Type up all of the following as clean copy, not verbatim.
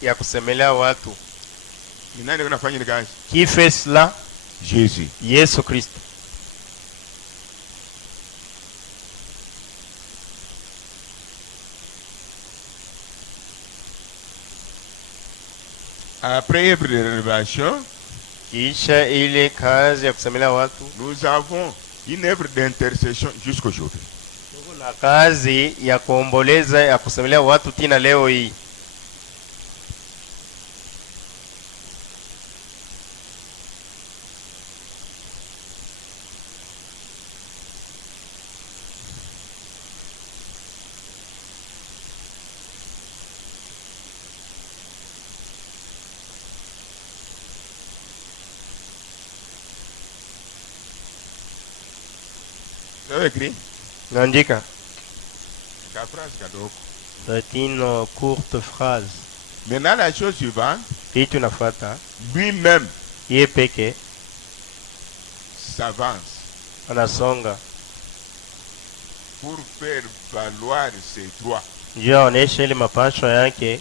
ya kusemelea watu. Ni nani anafanya kazi? Qui fait cela? Jésus. Yesu Kristo. Après œuvre de révélation, Kisha ile kazi ya kusemelea watu, nous avons une œuvre d'intercession jusqu'aujourd'hui. na kazi ya kuomboleza ya kusemelea watu tina leo hii. Vous avez écrit? Naandika. La phrase kadogo. C'est une courte phrase. Maintenant la chose suivante, Kitu nafuata, lui-même yeye peke s'avance anasonga pour faire valoir ses droits ndio aoneshe ile mapasho yake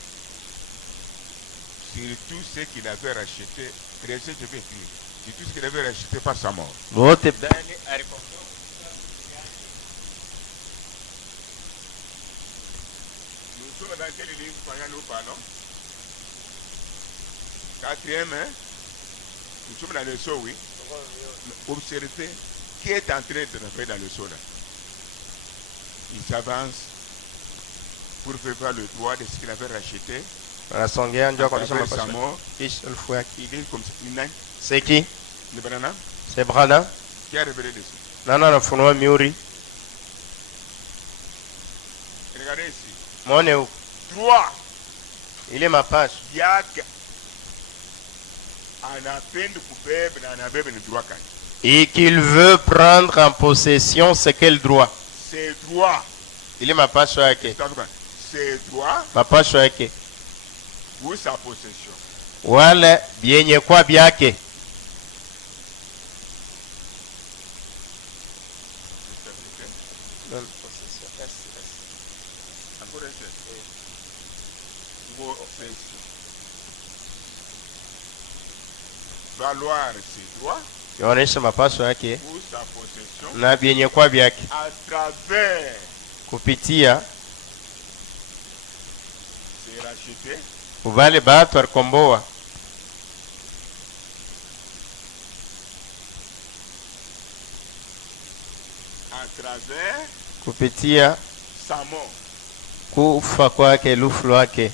sur tout ce qu'il avait racheté. Sur tout ce qu'il avait racheté par sa mort. wote ndani alipokuwa. Nous sommes dans quel livre, nous parlons? Quatrième, hein? Nous sommes dans le saut, oui. Observez qui est en train de faire dans le saut là. Il s'avance pour faire voir le droit de ce qu'il avait racheté. Anasongea ndio Après kuonesha sa mapasho. mort, Kisha elfu yake. il est comme ça. Il n'a C'est qui? le Branham C'est Branham. qui a révélé dessus. Nana anafunua miuri. Regardez ici. Mwone huko. Droit. Ile mapasho. Yake anapenda kubeba na anabeba ni droit kani. Et qu'il veut prendre en possession c'est quel droit? C'est droit. Ile mapasho yake. C'est droit Mapasho yake. ou sa possession. Wale vyenye kwa vyake. Valoir ses droits Yaonesha mapasho yake ou sa possession na vyenye kwa vyake à travers kupitia ses rachetés uvale batu alikomboa à travers kupitia sa mort. kufa kwake lufu lwake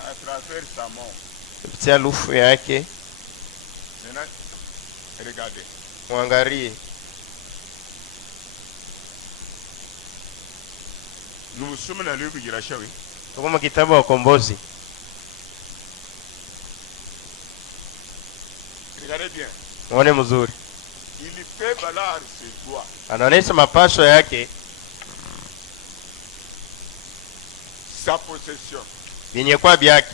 À travers sa mort. kupitia lufu yake. Maintenant, regardez. Mwangalie Nous sommes dans le livre de Rachat, oui. tuko mu kitabu wa ukombozi. Regardez bien. Mwone mzuri, Il fait valoir ses droits. anaonesha mapasho yake Sa possession. vyenye kwa vyake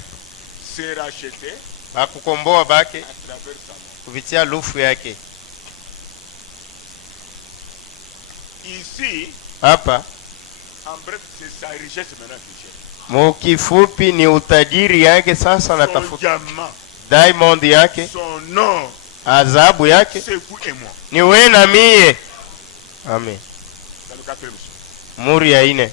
C'est racheté bakukomboa bake à travers sa mort. kupitia lufu yake. Ici, Hapa en bref, c'est sa richesse maintenant qui cherche. mukifupi ni utajiri yake sasa Son anatafuta, diamant, diamond yake, son nom, adhabu yake c'est vous et moi. ni wewe na mie. Amen. Dans le quatrième. Muri ya ine,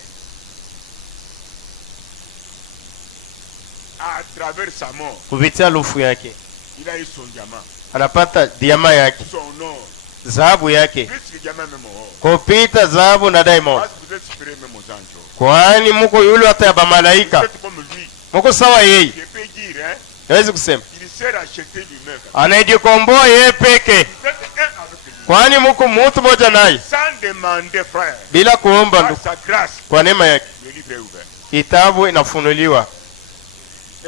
À travers sa mort, kupitia lufu yake il a eu son diamant, anapata diama yake, son nom. dhahabu yake, Plus que diamant même au kupita dhahabu na diamond. Parce que vous êtes supérieur même aux anges. Kwani muko yule hata ya Vous bamalaika, êtes comme lui. muko sawa yeye. Je peux dire, hein, Nawezi kusema il s'est racheté lui-même. anajikomboa yeye peke, Vous êtes un avec lui. kwani muko mutu moja naye Sans demander, frère, bila kuomba. par Ndugu, sa grâce, kwa neema yake le livre est ouvert. kitabu inafunuliwa.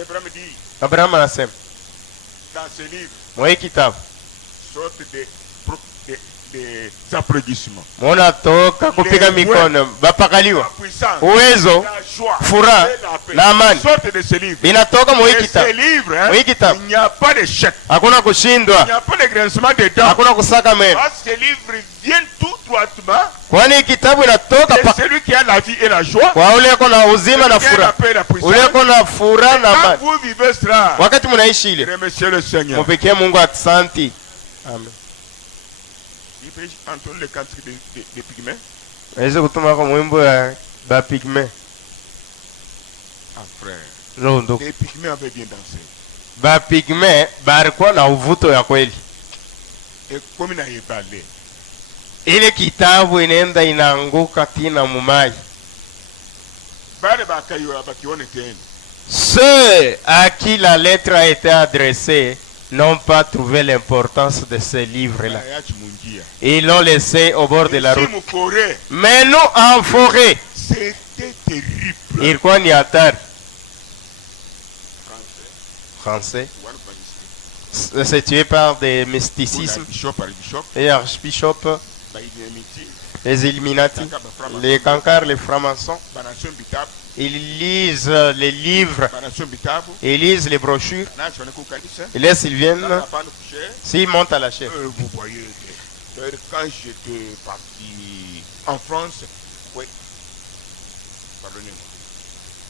Abraham dit, Abrahamu anasema dans ce livre, mwa hii kitabu sorte de des applaudissements. Munatoka kupiga mikono, bapakaliwa. Puissance, Uwezo, la joie, furaha et la paix. na amani Sorte de ce livre. binatoka mu Et ce kitabu. livre, hein, Mu kitabu il n'y a pas d'échec. hakuna Il n'y kushindwa, a pas de grincement de dents. hakuna kusaka meno, Parce que ce livre vient tout droitement kwani kitabu inatoka de celui qui a la vie et la joie. kwa ule uko na uzima na Qui a la furaha, paix et la ule puissance. uko na furaha na Quand amani. vous vivez cela, Wakati mnaishi ile, remerciez le Seigneur. mupikie Mungu asante. Amen. Il peut entendre le cantique des pygmées. Naweza kutuma kwa mwimbo ya bapigme. Ah frère, No ndo les pygmées avaient bien dansé. bapigme barikuwa na uvuto ya kweli. Et comme il a éballé, Ile kitabu inaenda inaanguka tina mumai. bale bakayo bakione tena. Ceux à qui la lettre a été adressée n'ont pas trouvé l'importance de ce livre-là. Ayachi mungia. Ils l'ont laissé au bord de la Ici, route. mon Corée, Mais nous, en forêt, c'était terrible. ilikuwa ni hatari. Français, Français, Juan Baptiste, c'est tué par des Oula, mysticismes bishop par bishop, et archbishop, Baïdemiti, les Illuminati, Takaba Frama, les cancars, les francs-maçons. Banation Bitab, Ils lisent les livres, Banation Bitabo, ils lisent les brochures, Nation Koukadis, et là, s'ils viennent, couché. s'ils montent à la chef. Vous voyez, d'ailleurs, quand j'étais parti en France, oui,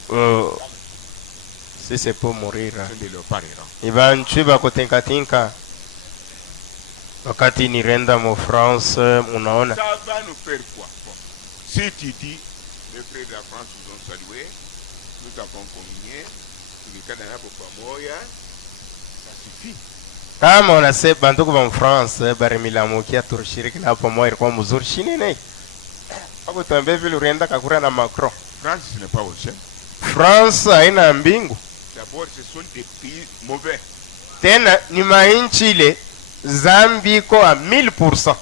pardonnez-moi, Si c'est pour mourir, c'est de leur parents. ibanchwiba kutinkatinka. Wakati nirenda mu France, unaona Ça va nous faire quoi? Bon. Si tu dis, les frères de la France nous ont salués, nous avons communié, tulikana hapo pamoja, ça suffit. kama unasema bandugu ba France barimilamukia turishiriki na hapo moyo ilikuwa mzuri shinene. Hapo tuambie vile ulienda kakura na Macron. France, ce n'est pas au ciel. France haina mbingu. D'abord, ce sont des pays mauvais. Tena ni mainchi ile zambi iko a 1000%.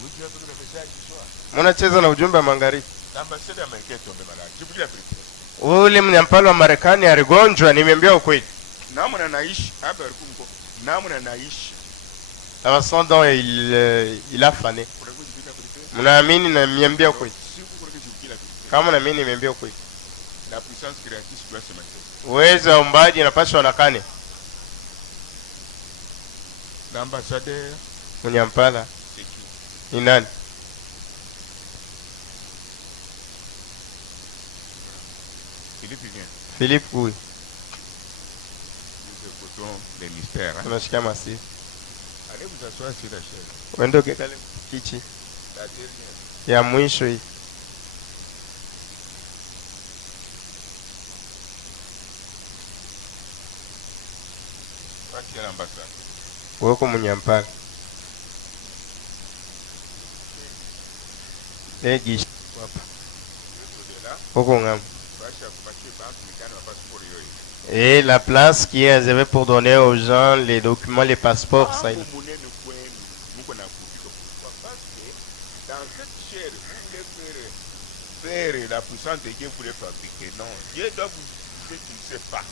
Vous dites le message du soir. Munacheza na ujumbe wa magharibi. L'ambassadeur américain est tombé malade. Je vous dis la vérité. Ule mnyampalo wa Marekani aligonjwa, nimeambia ukweli. Namuna naishi, hapa alikumko. Namuna naishi. La façon dont il a fané. Mnaamini na nimeambia ukweli. Si vous croyez que je vous dis la vérité, Kama na mimi nimeambia ukweli. la puissance créatrice doit se manifester. Uwezo wa umbaji unapaswa onekane. L'ambassadeur, Mnyampala c'est qui? ni nani? Philippe vient. Philippe Kui. Nous écoutons les mystères. Hein? Tunashika masi. Allez vous asseoir sur la chaise. Wendo kekale kichi La dernière. ya mwisho hii. Toi qui es l'ambassadeur. Woko mnyampala. Egish hapa. Au-delà, woko ngam. basi akupatie banki mikani wa passport yoyo. Et la place qui est réservée pour donner aux gens les documents, les passeports, ça. Mambo munene kwenu, muko na kufika kwa parce que dans cette chair, vous voulez faire la puissance de Dieu, vous voulez fabriquer. Non, Dieu doit vous dire qu'il ne sait pas.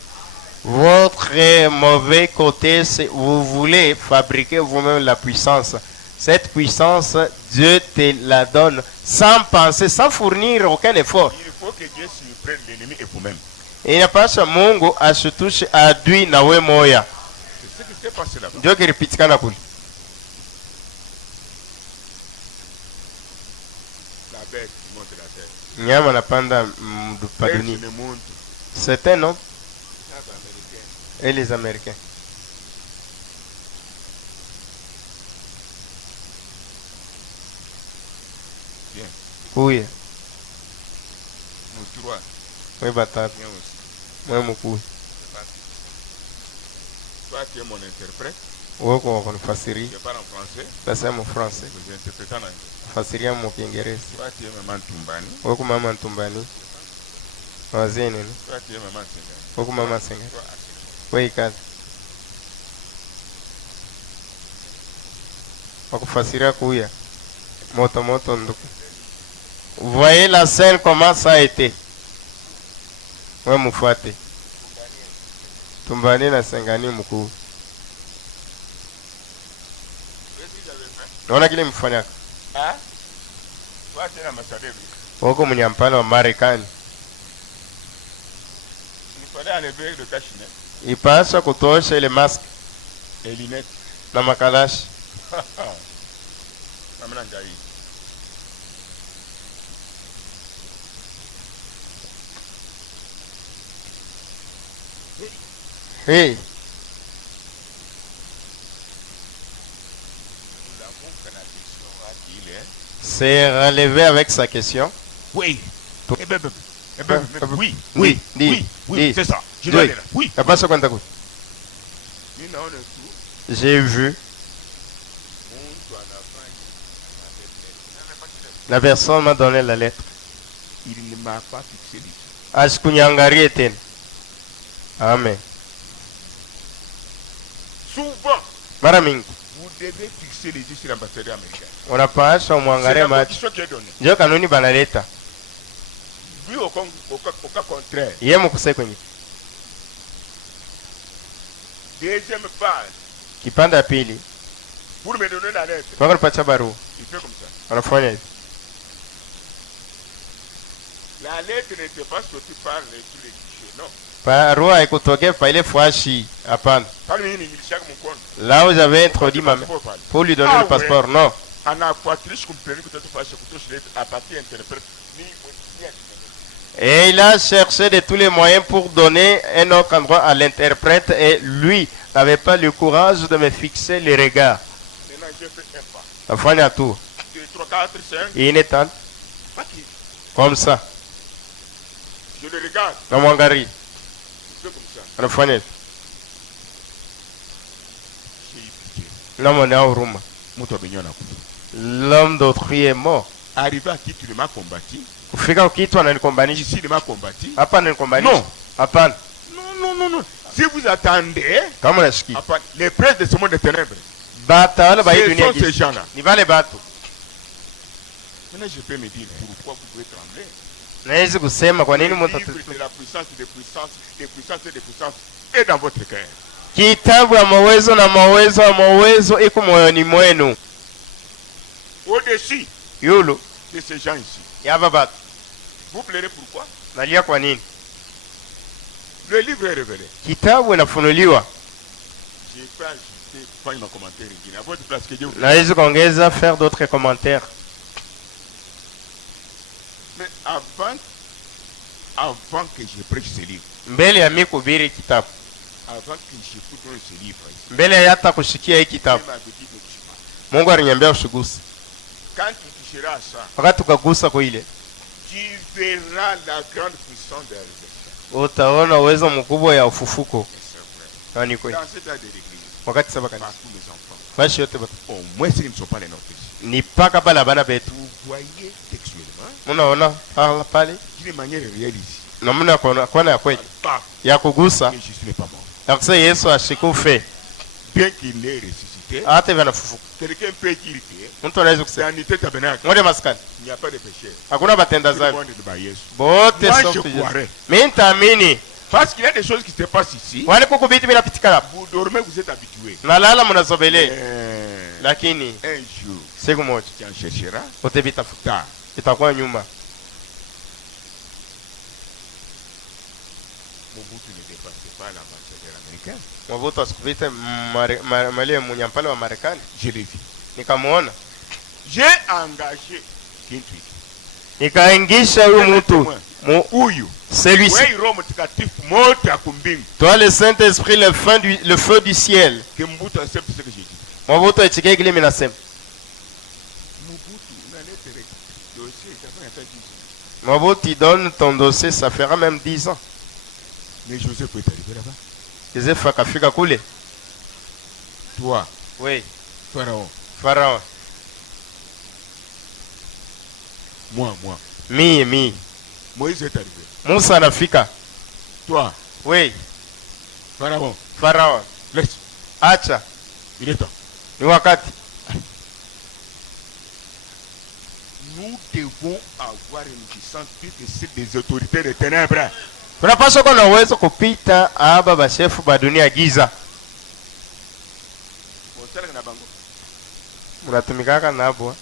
Votre mauvais côté, c'est vous voulez fabriquer vous-même la puissance. Cette puissance, Dieu te la donne sans penser, sans fournir aucun effort. Il faut que Dieu surprenne l'ennemi et vous-même. Inapasha Mungu ashutushe adui na we moya. C'est ce qui s'est passé là-bas. Ndio kilipitikana kule. La bête qui monte la terre. Nyama napanda pa Elle dunia. se ne monte. C'est un homme Ça, c'est américain. et les Américains. Bien. Oui, Nous trois, oui batatu. viens aussi. Moi mkuu. C'est parti. Toi qui es mon interprète, Woko kunifasiri. je parle en français, Nasema français. vous interprétez en anglais. Fasiria mu Kiingereza. Toi qui es maman Tumbani, Woko mama Ntumbani. Wazee nini? toi qui es maman Sengani. Woko mama Senga. Toi, Assis. Wewe kazi. Wakufasiria kuya. Moto moto nduku. Voyez la scène comment ça a été. Ouais mufuate. Tumbani na Sengani mkuu. Qu'est-ce que j'avais fait? Naona kile mfanyaka. Ah? Wacha na masadevi. Huko mnyampala wa Marekani. Il fallait enlever le cache-nez. Ipasha kutosha ile mask Et lunettes. na makalashi. Namna ngai. Hey, Nous avons fait la question à qui il est. c'est relevé avec sa question. Oui. Pour- Eh ben, oui, Oui, dis, oui, oui, dis. c'est ça. Je dois Oui. aller là. Oui. Yapasha kwenda kule. Nous n'avons le tout. J'ai vu la personne m'a donné la lettre. Il ne m'a pas fixé les yeux. Asikunyangarie tena. Amen. Souvent, Mara mingi vous devez fixer les yeux sur l'ambassadeur américain. unapasha C'est umwangalie la macho. condition qui est donnée. Ndio kanuni banaleta. Lui, au cas contraire. Yeye mukuse kwenye Deuxième phase, kipande ya pili pour me donner la lettre, wakanipatia barua, il fait comme ça. wanafanya hivi. La lettre n'était pas sortie par les tous les guichets, non. Barua haikutokea pa ile fwashi, hapana. Par le ministère mon compte. Là où j'avais introduit ma mère pour lui donner Ah le passeport, ouais. non. En aquatrice, comprenez que tu fais que tu à partir interprète. Et il a cherché de tous les moyens pour donner un autre endroit à l'interprète et lui n'avait pas le courage de me fixer les regards. Maintenant, j'ai fait un pas. Nafanya tu 2, 3, 4, 5. inetan Pas qui. comme ça, Je le regarde. namwangalia, Il fait comme ça. anafanya hivi, J'ai eu pitié. namwonea huruma. Mtu amenyona kufa. L'homme d'autrui est mort. Arrivé à qui tu ne m'as combattu. Kufika kitu ananikombanisha Ici, il m'a combattu. hapa, ananikombanisha Non. hapana. Non. Si vous attendez, Kama unasikia les princes de ce monde de ténèbres, batawala ba hii ce dunia sont ces giza gens-là. ni vale batu. Maintenant, je peux me dire pourquoi vous pouvez trembler. Nawezi kusema kwa nini Le mtu livre de la puissance, des puissances, des puissances et des puissances est dans votre cœur. kitabu ya mawezo na mawezo ya mawezo iko moyoni mwenu. Au-dessus Yulu de ces gens ici. yaba batu Vous pleurez pourquoi? nalia kwa nini? Le livre est révélé. Kitabu inafunuliwa. Je peux ajouter, pas un commentaire. À votre place, que Dieu vous... Nawezi kuongeza faire d'autres commentaires. Mais avant que je prêche ce livre, Mbele ya mimi kuhubiri kitabu, avant que j'écoute ce livre, mbele ya hata kushikia hii Dieu kitabu, m'a dit que tu parles. Mungu aliniambia usiguse. Quand tu toucheras à ça, Wakati ukagusa kwa ile, tu verras la grande puissance de la résurrection. utaona uwezo mkubwa ya ufufuko. Et c'est vrai. Na ni kweli. Dans cet âge de l'église, Wakati saba kanisa, partout les enfants, bashi yote batu au moins s'ils ne sont pas les nôtres ici. ni paka bala bana betu. Vous voyez textuellement, Munaona pale d'une manière réelle ici, namna kona ya kweli pas ya kugusa que Jésus n'est pas mort. ya kusema Yesu ashikufe Bien qu'il ait ressuscité, hata hivi anafufuka. quelqu'un peut dire que Mtu anaweza c'est kusema en été tabernacle, ngode maskani il n'y a pas de péché. hakuna batenda Tout le dhambi, monde est de Yesu. bote Moi, sauf je Yesu. croirais. Mimi nitaamini Parce qu'il y a des choses qui se passent ici. wale kuku vitu vinapitikana hapa, Vous dormez, vous êtes habitués. nalala mnazobelee, Mais lakini un jour, siku moja tu en chercheras utavitafuta, tard. itakuwa nyuma. Mobutu ne dépassait pas l'ambassadeur américain. Mobutu asikuvite mali munyampale wa Marekani, Je l'ai vu. nikamuona, J'ai engagé Kintwik. nikaingisha huyu mtu Huyu. celui-ci, Wewe Roho Mtakatifu moto ya kumbingu. toi le Saint-Esprit, le feu du ciel. Que Mobutu accepte ce que j'ai dit. Mobutu aichikie kile mimi nasema. Mobutu, unaleta dossier, ça va être dit. Mobutu donne ton dossier, ça fera même 10 ans. Mais Joseph peut arriver là-bas. Joseph akafika kule. Toi, Oui, Pharaon, Pharaon. moi. Mimi. Moïse est arrivé. Musa anafika. Toi, Oui, Pharaon, Pharaon. laisse. Acha, Il est temps. ni wakati. Nous devons avoir une puissance plus que celle des autorités des ténèbres. Tunapaswa kuwa na uwezo kupita aba bashefu ba dunia giza. Unatumikaka nabo.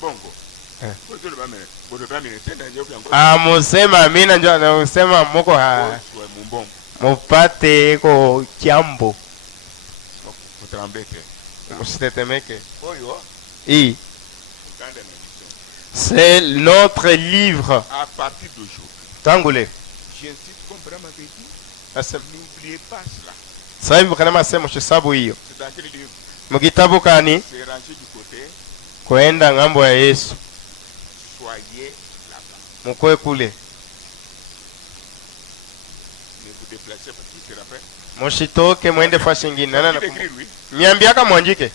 Bongo. Musema amina njo anasema muko ha. Mupate iko kiambo. Musitetemeke. C'est notre livre. À partir d'aujourd'hui. Tangule. J'insiste comme vraiment dit. N'oubliez pas cela. Sasa hivi kana masemo shisabu hiyo. C'est dans quel livre? Mukitabu kani? C'est rangé du côté. Kwenda ngambo ya Yesu. Soyez là-bas. Mukwe kule. Ne vous déplacez pas tout ce rappel. Mushitoke mwende fashi nyingine. Nana na Écrire, oui. Niambiaka mwanjike.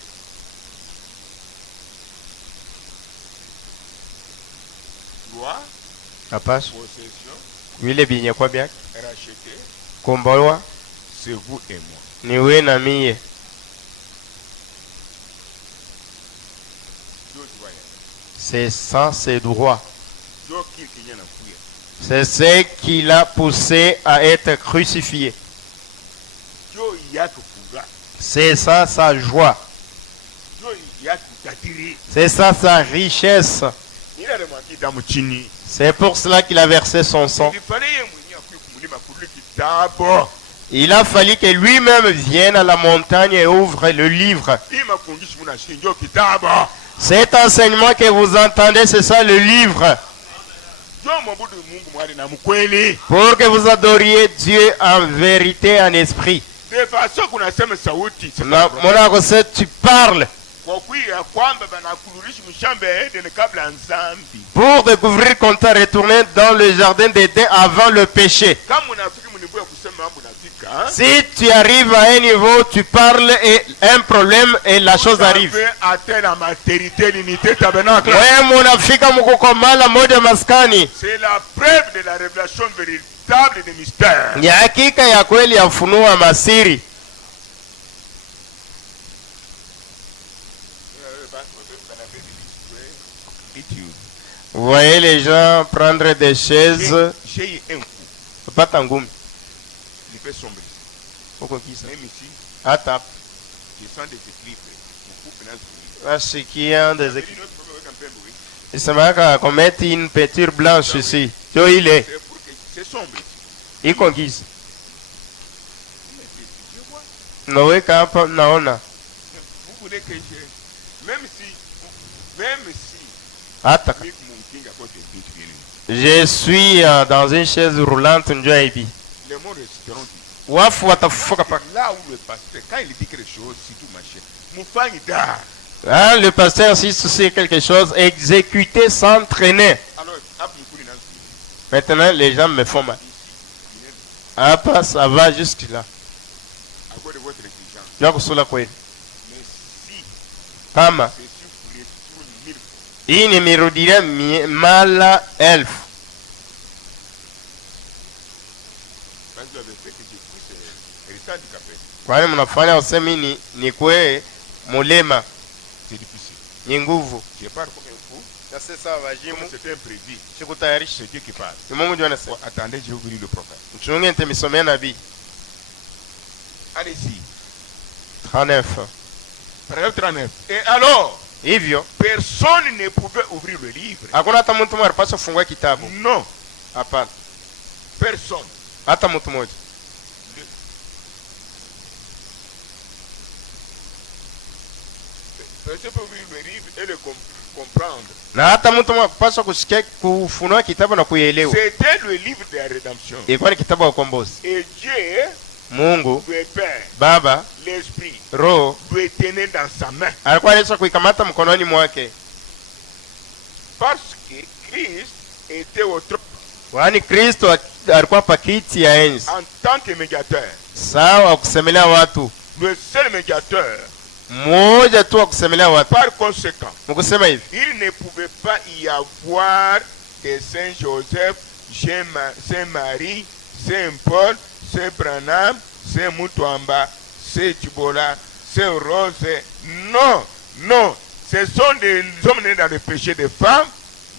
Loi. Apash. Possession. Vile binye kwa byake. Racheter. Kombolwa. C'est vous et moi. Ni we na mie. C'est ça, c'est droit. C'est ce qui l'a poussé à être crucifié. C'est ça sa joie. C'est ça sa richesse. C'est pour cela qu'il a versé son sang. Il a fallu que lui-même vienne à la montagne et ouvre le livre. Cet enseignement que vous entendez, c'est ça le livre. Pour que vous adoriez Dieu en vérité, en esprit. Tu parles. Pour découvrir qu'on t'a retourné dans le jardin d'Éden avant le péché. Si tu arrives à un niveau, tu parles et un problème et la chose arrive. C'est la preuve de la révélation véritable des mystères. Vous voyez les gens prendre des chaises. Pas tangoum. Il fait sombre. Même ici, Atap. je sens des éclipses. Il se met qu'on mette une peinture blanche ici. Il est. C'est sombre. Il conquise. Noé Kapa Naona. Vous voulez que je. Même si. Attaque. Je suis dans une chaise roulante. Les mots resteront dit. Là où le pasteur, quand il dit quelque chose, c'est tout machin. Le pasteur insiste sur quelque chose, exécuter sans traîner. Maintenant, les gens me font mal. Après, ça va jusque là. Kama hii nimerudia mara 1000. Kwani mnafanya usemi ni kwe mulema ni nguvu. Sikutayarisha. Ni Mungu ndiye anasema. Attendez, je vais vous lire le prophète. Mchunge nitemsomea nabii. Allez-y. 39. Paragraphe 39. Et alors, hivyo personne ne pouvait ouvrir le livre. Hakuna hata mtu mmoja alipaswa kufungua kitabu. Non. Hapana. Personne. Hata mtu mmoja. Personne peut ouvrir le livre et le comprendre. Na hata mtu mmoja alipaswa kusikia kufunua kitabu na kuielewa. C'était le livre de la rédemption. Ilikuwa ni kitabu cha ukombozi. Et Dieu, Mungu, le Père, Baba, l'Esprit, Roho, le tenait dans sa main. Alikuwa anaweza kuikamata mkononi mwake. Parce que Christ était au trône. Kwani Kristo alikuwa pakiti ya enzi. En tant que médiateur. Sawa kusemelea watu. Le seul médiateur. Mmoja tu wa kusemelea watu. Par conséquent, mkusema hivi, il ne pouvait pas y avoir que Saint Joseph, Saint Marie, Saint Paul, Saint Branham, Saint Mutuamba, Saint Tibola, Saint Rose. Non, non. Ce sont des hommes nés dans le péché des femmes.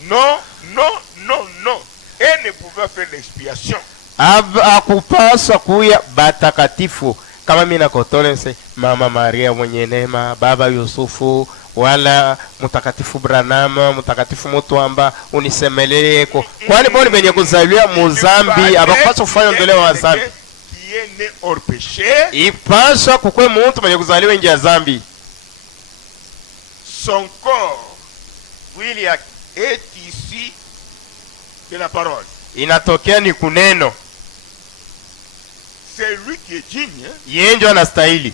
Non, non, non, non. Et ne pouvaient faire l'expiation. Akupaswa kuya batakatifu kama mimi nakotole mama Maria mwenye neema, baba Yusufu, wala Mtakatifu Branham, Mtakatifu Mutwamba unisemeleko. Kwani boni benye kuzaliwa muzambi abapaswa kufanya ondoleo wa zambi. Qui est né hors péché. Ipasha kukwe muntu mwenye kuzaliwa nje ya zambi. Son corps est ici de la parole. Inatokea ni kuneno. C'est lui qui est digne. Yenjo anastahili.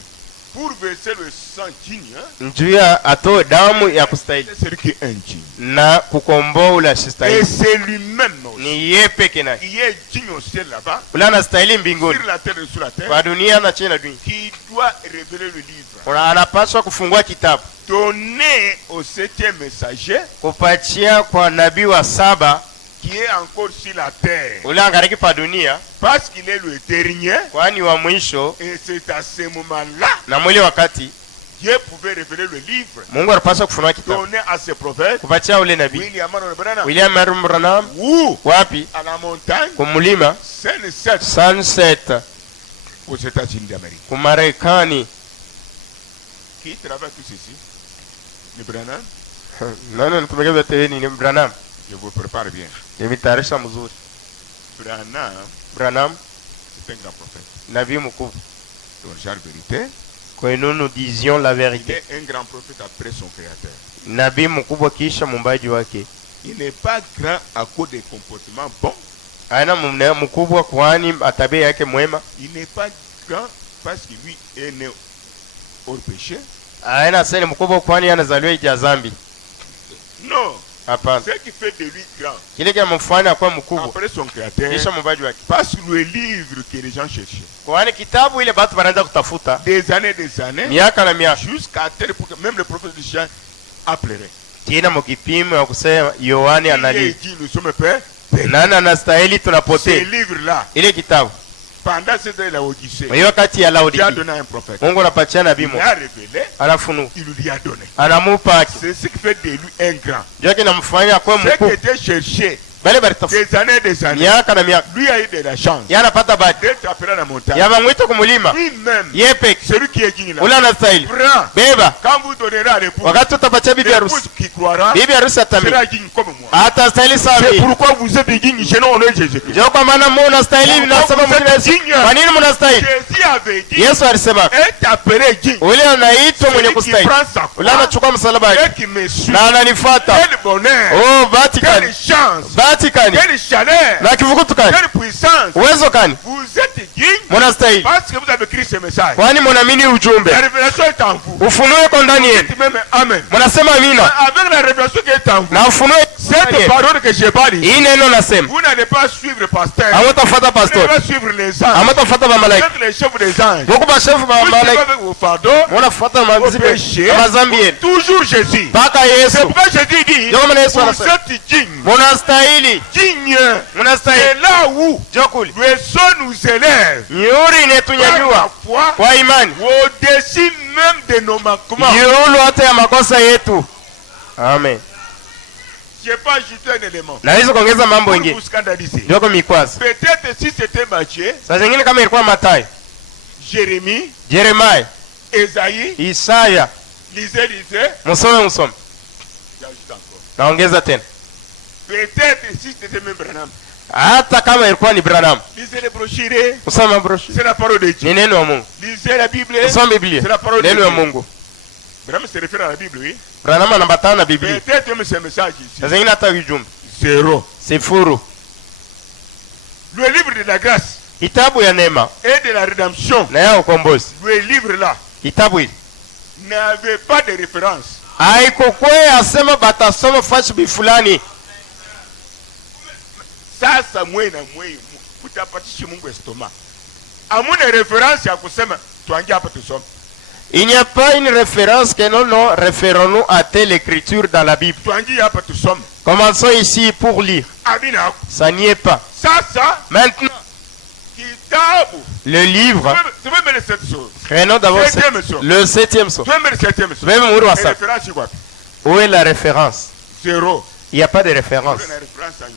Pour verser le sang digne. Njia atoe damu ya kustahili. C'est lui qui est indigne. Na kukomboa ula shistahili. Et c'est lui-même ni yeye peke qui est digne au ciel là-bas. Ula anastahili mbinguni. Sur la terre et sur la terre. Kwa dunia na chini ya dunia. Qui doit révéler le livre. Anapaswa kufungua kitabu. Donné au 7e messager. Kupatia kwa nabii wa 7 qui est encore sur la terre. Ule angariki pa dunia. Parce qu'il est le dernier. Kwani wa mwisho. Et c'est à ce moment-là. Na mwili wakati. Dieu pouvait révéler le livre. Mungu anapaswa kufunua kitabu. Donné à ses prophètes. Kupatia ule nabii. William Branham. Où? Wapi? À la montagne. Kumulima. Sunset. Aux États-Unis d'Amérique. Kumarekani. Qui travaille tout ceci? Le Branham? Non, tumegeza teni ni Branham. Je vous prépare bien. Nimitayarisha mzuri. Branham c'est un grand prophète. Nabii mkubwa. Donc la vérité. Kwa nous disions la vérité. Il est un grand prophète après son créateur. Nabii mkubwa kisha mumbaji wake. Il n'est pas grand à cause des comportements bons. Aina mkubwa kwani atabia yake mwema. Il n'est pas grand parce que lui est né hors péché. Aina sasa mkubwa kwani anazaliwa nje ya dhambi. Non. Hapana. Ce qui fait de lui grand. Kile kinamfanya kuwa mkubwa. Après son créateur. Kisha mumbaji wake. Parce que le livre que les gens cherchaient. Kwani kitabu ile watu wanaanza kutafuta. Des années. Miaka na miaka. Jusqu'à tel pour que même le prophète de Jean appellerait. Tena mkipimo ya kusema Yohani analia. Il dit nous sommes pères. Nani anastahili tunapotea. Ce livre là. Ile kitabu. Pendant cette Laodicée. Hiyo wakati ya Laodicea. Dieu a donné un prophète. Mungu anapatia nabii mmoja. Il a révélé. Anafunu. Il lui a donné. Anamupa. C'est ce qui fait de lui un grand. Ndio kinamfanya kuwa mkubwa. Ce qui était cherché. Des années. Miaka na miaka. Lui a eu de la chance. Yanapata bahati. D'être appelé à la montagne. Yamamwita kumulima. Lui-même. Yepek. Celui qui est digne là. Ula anastahili. Prends. Beba. Quand vous donnerez à l'épouse. Wakati utapatia bibi harusi. L'épouse qui croira. Bibi harusi atamini. Sera digne comme moi. Atastahili sawa. C'est pourquoi vous êtes digne chez nous Jésus. Ndio kwa maana mimi unastahili na sababu mimi. Kwa nini mnastahili? Jésus avait dit. Yesu alisema. Est appelé digne. Ule anaitwa mwenye kustahili. Ule anachukua msalaba wake. Na ananifuata. Quel bonheur. Oh, Vatican. Quelle chance. Vatican. Quelle chaleur. Na kivukutu kani? Quelle puissance. Uwezo kani? Vous êtes digne. Mnastahili. Parce que vous avez écrit ce message. Kwani mnaamini ujumbe. La révélation est en vous. Ufunuo uko ndani yenu. Amen. Mnasema amina. Avec la révélation qui est en vous. Na ufunuo cette parole que j'ai parlé. Hii neno nasema. Vous n'allez pas suivre pasteur. Hamtafuata pastor. Vous n'allez pas suivre les anges. Hamtafuata malaika. Vous êtes les chefs des anges. Mungu bashefu ba malaika. Avec vos fardeaux. Mnafuata mazambi yenu. Toujours Jésus. Paka Yesu. C'est pourquoi Jésus dit. Vous êtes digne. Mnastahili. Digne. Mnastahili. Et là où Jokuli. le son nous élève. Nyuri inetunyanyua kwa imani. Au-dessus même de nos manquements. Yulu hata ya makosa yetu. Amen. Je n'ai pas ajouté un élément. Na hizo kuongeza mambo mengine. Ndio kwa mikwazo. Peut-être si c'était Matthieu. Saa zingine kama ilikuwa Mathayo. Jérémie. Jeremiah. Esaïe. Isaya. Lisez. Musome. J'ajoute encore. Naongeza tena. Peut-être si c'était même Branham. Hata kama ilikuwa ni Branham. Lisez les brochures. Usome brochures. C'est la parole de Dieu. Ni neno la Mungu. Lisez la Bible. Usome Biblia. C'est la parole de Dieu. Neno la Mungu. Branham se réfère à la Bible, oui. Branham anabatana na Biblia. Peut-être même ce message ici. Saa zingine hata ujumbe. Zéro. Sifuru. Le livre de la grâce. Kitabu ya neema. Et de la rédemption. Na ya ukombozi. Le livre là. Kitabu hili. N'avait pas de référence. Haikukwe asema batasoma fashi fulani. Sasa mwe na mwe kutapatisha Mungu estoma. Amuna référence ya kusema tuangie hapa tusome. Il n'y a pas une référence que nous référons à telle écriture dans la Bible. Tuangie hapa tusome. Commençons ici pour lire. Amina. Ça n'y est pas. Sasa maintenant kitabu. Le livre. Tu veux me le 7 choses. Prenons d'abord le 7e saut. Tu veux me le 7e saut. Où est la référence? Zéro. Il n'y a pas de référence. En tout cas, c'est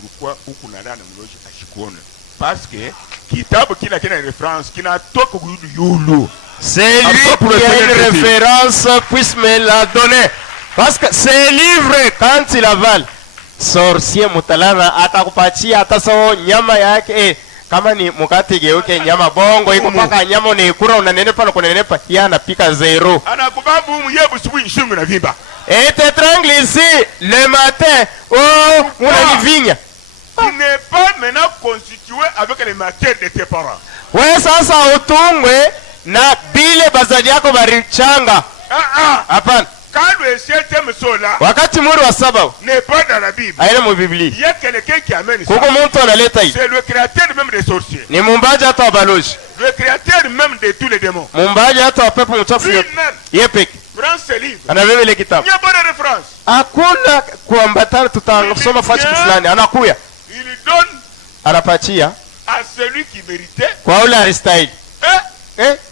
pourquoi Parce que kitabu kila kina référence kinatoka yulu. C'est lui qui a une référence, puisse me la donner. Parce que ce livre, quand il avale, sorcier mutalana atakupatia ataso nyama yake kama ni mkate geuke nyama bongo iko paka nyama ni kura unanenepa na kunenepa yeye anapika zero. Anakubabu myebu sibu nshungu na vimba. Et t'étrangle ici le matin. Oh, unanivinya. Tu n'es pas maintenant constitué avec les matières de tes parents. Wewe sasa utungwe na bile bazali yako barichanga. Hapana. Quand le septième saut là, wakati muri wa saba n'est pas dans la Bible. Aina mu Biblia. Il y a quelqu'un qui amène ça. Kuko mtu analeta hii. C'est le créateur même des sorciers. Ni mumbaji hata wa balozi. Le créateur même de tous les démons. Mumbaji hata wa pepo mchafu yote. Yeye peke. Prends ce livre. Anabeba ile kitabu. Il n'y a pas de référence. Hakuna kuambatana tutasoma fachi fulani. Anakuya. Il donne anapatia à celui qui méritait. Kwa ule alistahili.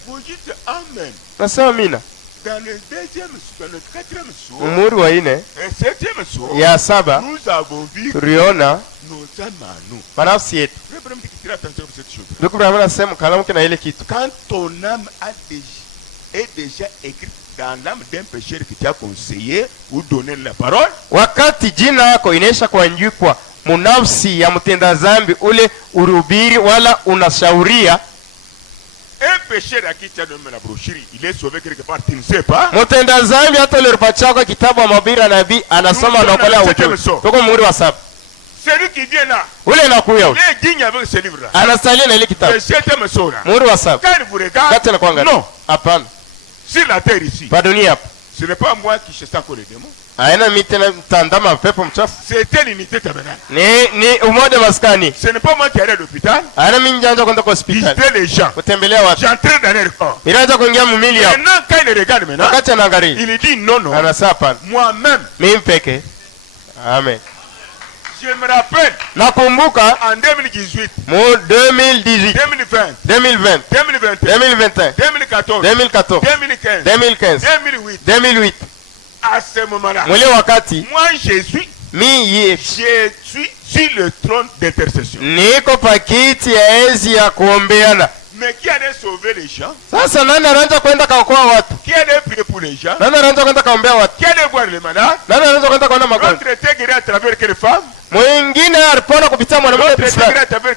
Vous dites amen. Nasema mina. Dans le deuxième, dans le quatrième soir, umuri wa ine et septième soir, ya saba nous avons vu turiona nos âmes à nous. manafsi yetu. Attention pour cette chose. Ndugu Branham anasema kalamuke na ile kitu. Quand ton âme est déjà écrite dans l'âme d'un pécheur qui t'a conseillé ou donné la parole, wakati jina yako inaisha kuandikwa munafsi ya mtenda zambi ule urubiri wala unashauria, un pécheur à qui tu as donné la brochure, il est sauvé quelque part, tu ne sais pas. mtenda zambi hata ile rupachako kitabu mabira nabii anasoma na okolea ujumbe. Tuko muri wa saba. Celui qui vient là, ule nakuya il est digne avec ce livre là. Anasalia na ile kitabu. Le septième soir. Muri wa saba. Quand vous regardez, non. Hapana. Sur la terre ici. Pa dunia hapa. Ce n'est pas moi qui cherche encore les démons. Aina mitena mtandama pepo mchafu. C'était l'unité tabernacle. Ni umoja maskani. Ce n'est pas moi qui allais à l'hôpital. Aina minjanja kwenda kwa hospitali. Visiter les gens. Kutembelea watu. J'entrais dans leur corps. Iraanza kuingia mumili yao. Maintenant quand il regarde maintenant, wakati anaangalia, il dit non non. Anasema hapana. Moi-même. Mimi peke. Amen. Je me rappelle. Nakumbuka en 2018. Mu 2018. 2020. 2020. 2021. 2021. 2014. 2014. 2015. 2015. 2008. 2008. À ce moment-là. Mwele wakati. Moi je suis. Je suis sur le trône d'intercession. Niko pakiti ya enzi ya kuombeana. Mais qui allait sauver les gens? Sasa nani anaanza kwenda kaokoa watu? Qui allait prier pour les gens? Nani anaanza kwenda kaombea watu? Qui allait voir les malades? Nani anaanza kwenda kuona magonjwa? L'autre était guéri à travers quelle femme? Mwingine alipona kupitia mwanamke fulani. À travers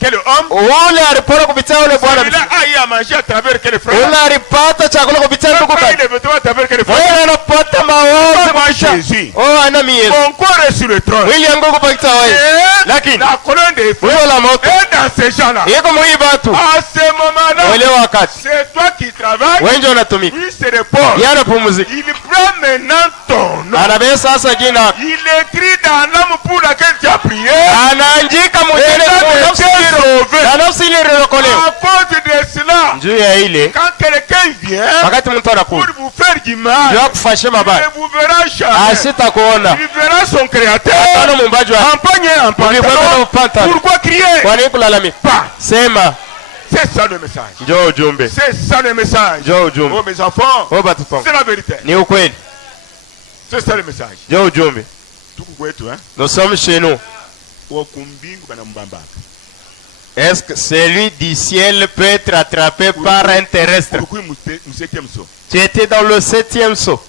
quel homme? Ule alipona kupitia ule bwana. Il a eu à manger à travers quel frère? Ule alipata chakula kupitia ndugu kaka. Il est à travers quel frère? Ule anapata mawazo kwa Jésus. Oh, ana miezi. Mon corps est sur le trône. Mwili yangu uko pakita wewe. Lakini la colonne des feux. Wewe la moto. Et dans ces gens-là. Yeko muiba tu. À ce moment-là. Wale wakati. C'est toi qui travailles. Wewe ndio unatumika. Lui se repose. Yeye anapumzika. Il prend maintenant ton nom. Anabeba sasa jina. Il écrit dans l'âme pour laquelle tu as prié. Anaandika mwenyewe na nafsi ile iliyokolewa. À cause de cela. Juu ya ile. Quand quelqu'un vient. Wakati mtu anakuja. Pour vous faire du mal. Ndio kufanyia mabaya. Il vous verra jamais. Asitakuona. Il verra son créateur. Hapana muumbaji wake. En pantalon. Pourquoi crier? Kwa nini kulalamika? Sema. C'est ça le message. Njoo ujumbe. C'est ça le message. Njoo ujumbe. Oh mes enfants. Oh batoto. C'est la vérité. Ni ukweli. C'est ça le message. Njoo ujumbe. Tuko kwetu Nous sommes chez nous. Est-ce que celui du ciel peut être attrapé par un terrestre? Tu étais dans le 7e saut.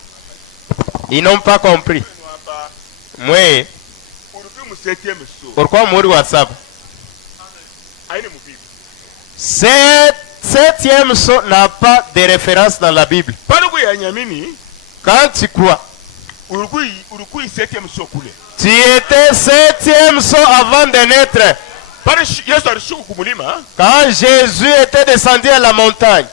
Ils n'ont pas compris. Moi, pourquoi mourir WhatsApp? 7e saut n'a pas de référence dans la Bible. Quand tu crois, tu étais 7e saut avant de naître. Quand Jésus était descendu à la montagne,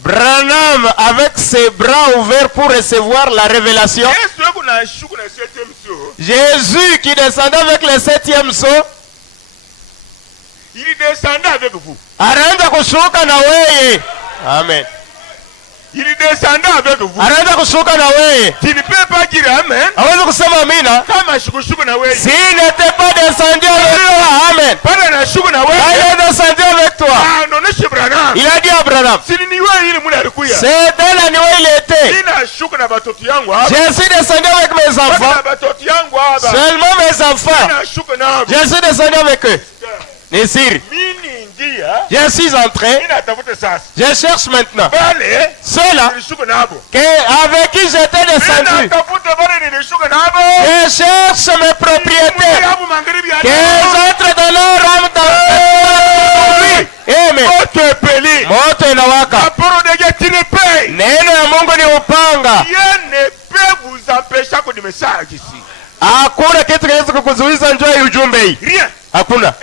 Branham avec ses bras ouverts pour recevoir la révélation. Jésus qui descendait avec le 7e saut, il descendait avec vous. Anaenda kushuka na wewe. Amen. Il descendait avec vous. Anaenda kushuka na wewe. Tu ne peux pas dire amen. Hawezi kusema amina. Kama shukushuku na wewe. Si n'était pas descendu avec toi. Amen. Pana na shuku na wewe. Il est descendu avec toi. Ah, non, c'est Branham. Il a dit à Branham. Si ni wewe ile mwana alikuya. C'est dans la nuit il était. Nina shuku na batoto yangu. Je suis descendu avec mes enfants. Na batoto yangu Seulement mes enfants. Je suis descendu avec eux. Nisiri. Je suis entré. Je cherche maintenant. Ceux-là avec qui j'étais descendu. Je cherche mes propriétaires. Qu'ils entrent dans leur âme dans lui. Moto inawaka. Neno ya Mungu ni upanga. Hakuna kitu kinaweza kukuzuiza njoo ya ujumbe hii. Hakuna.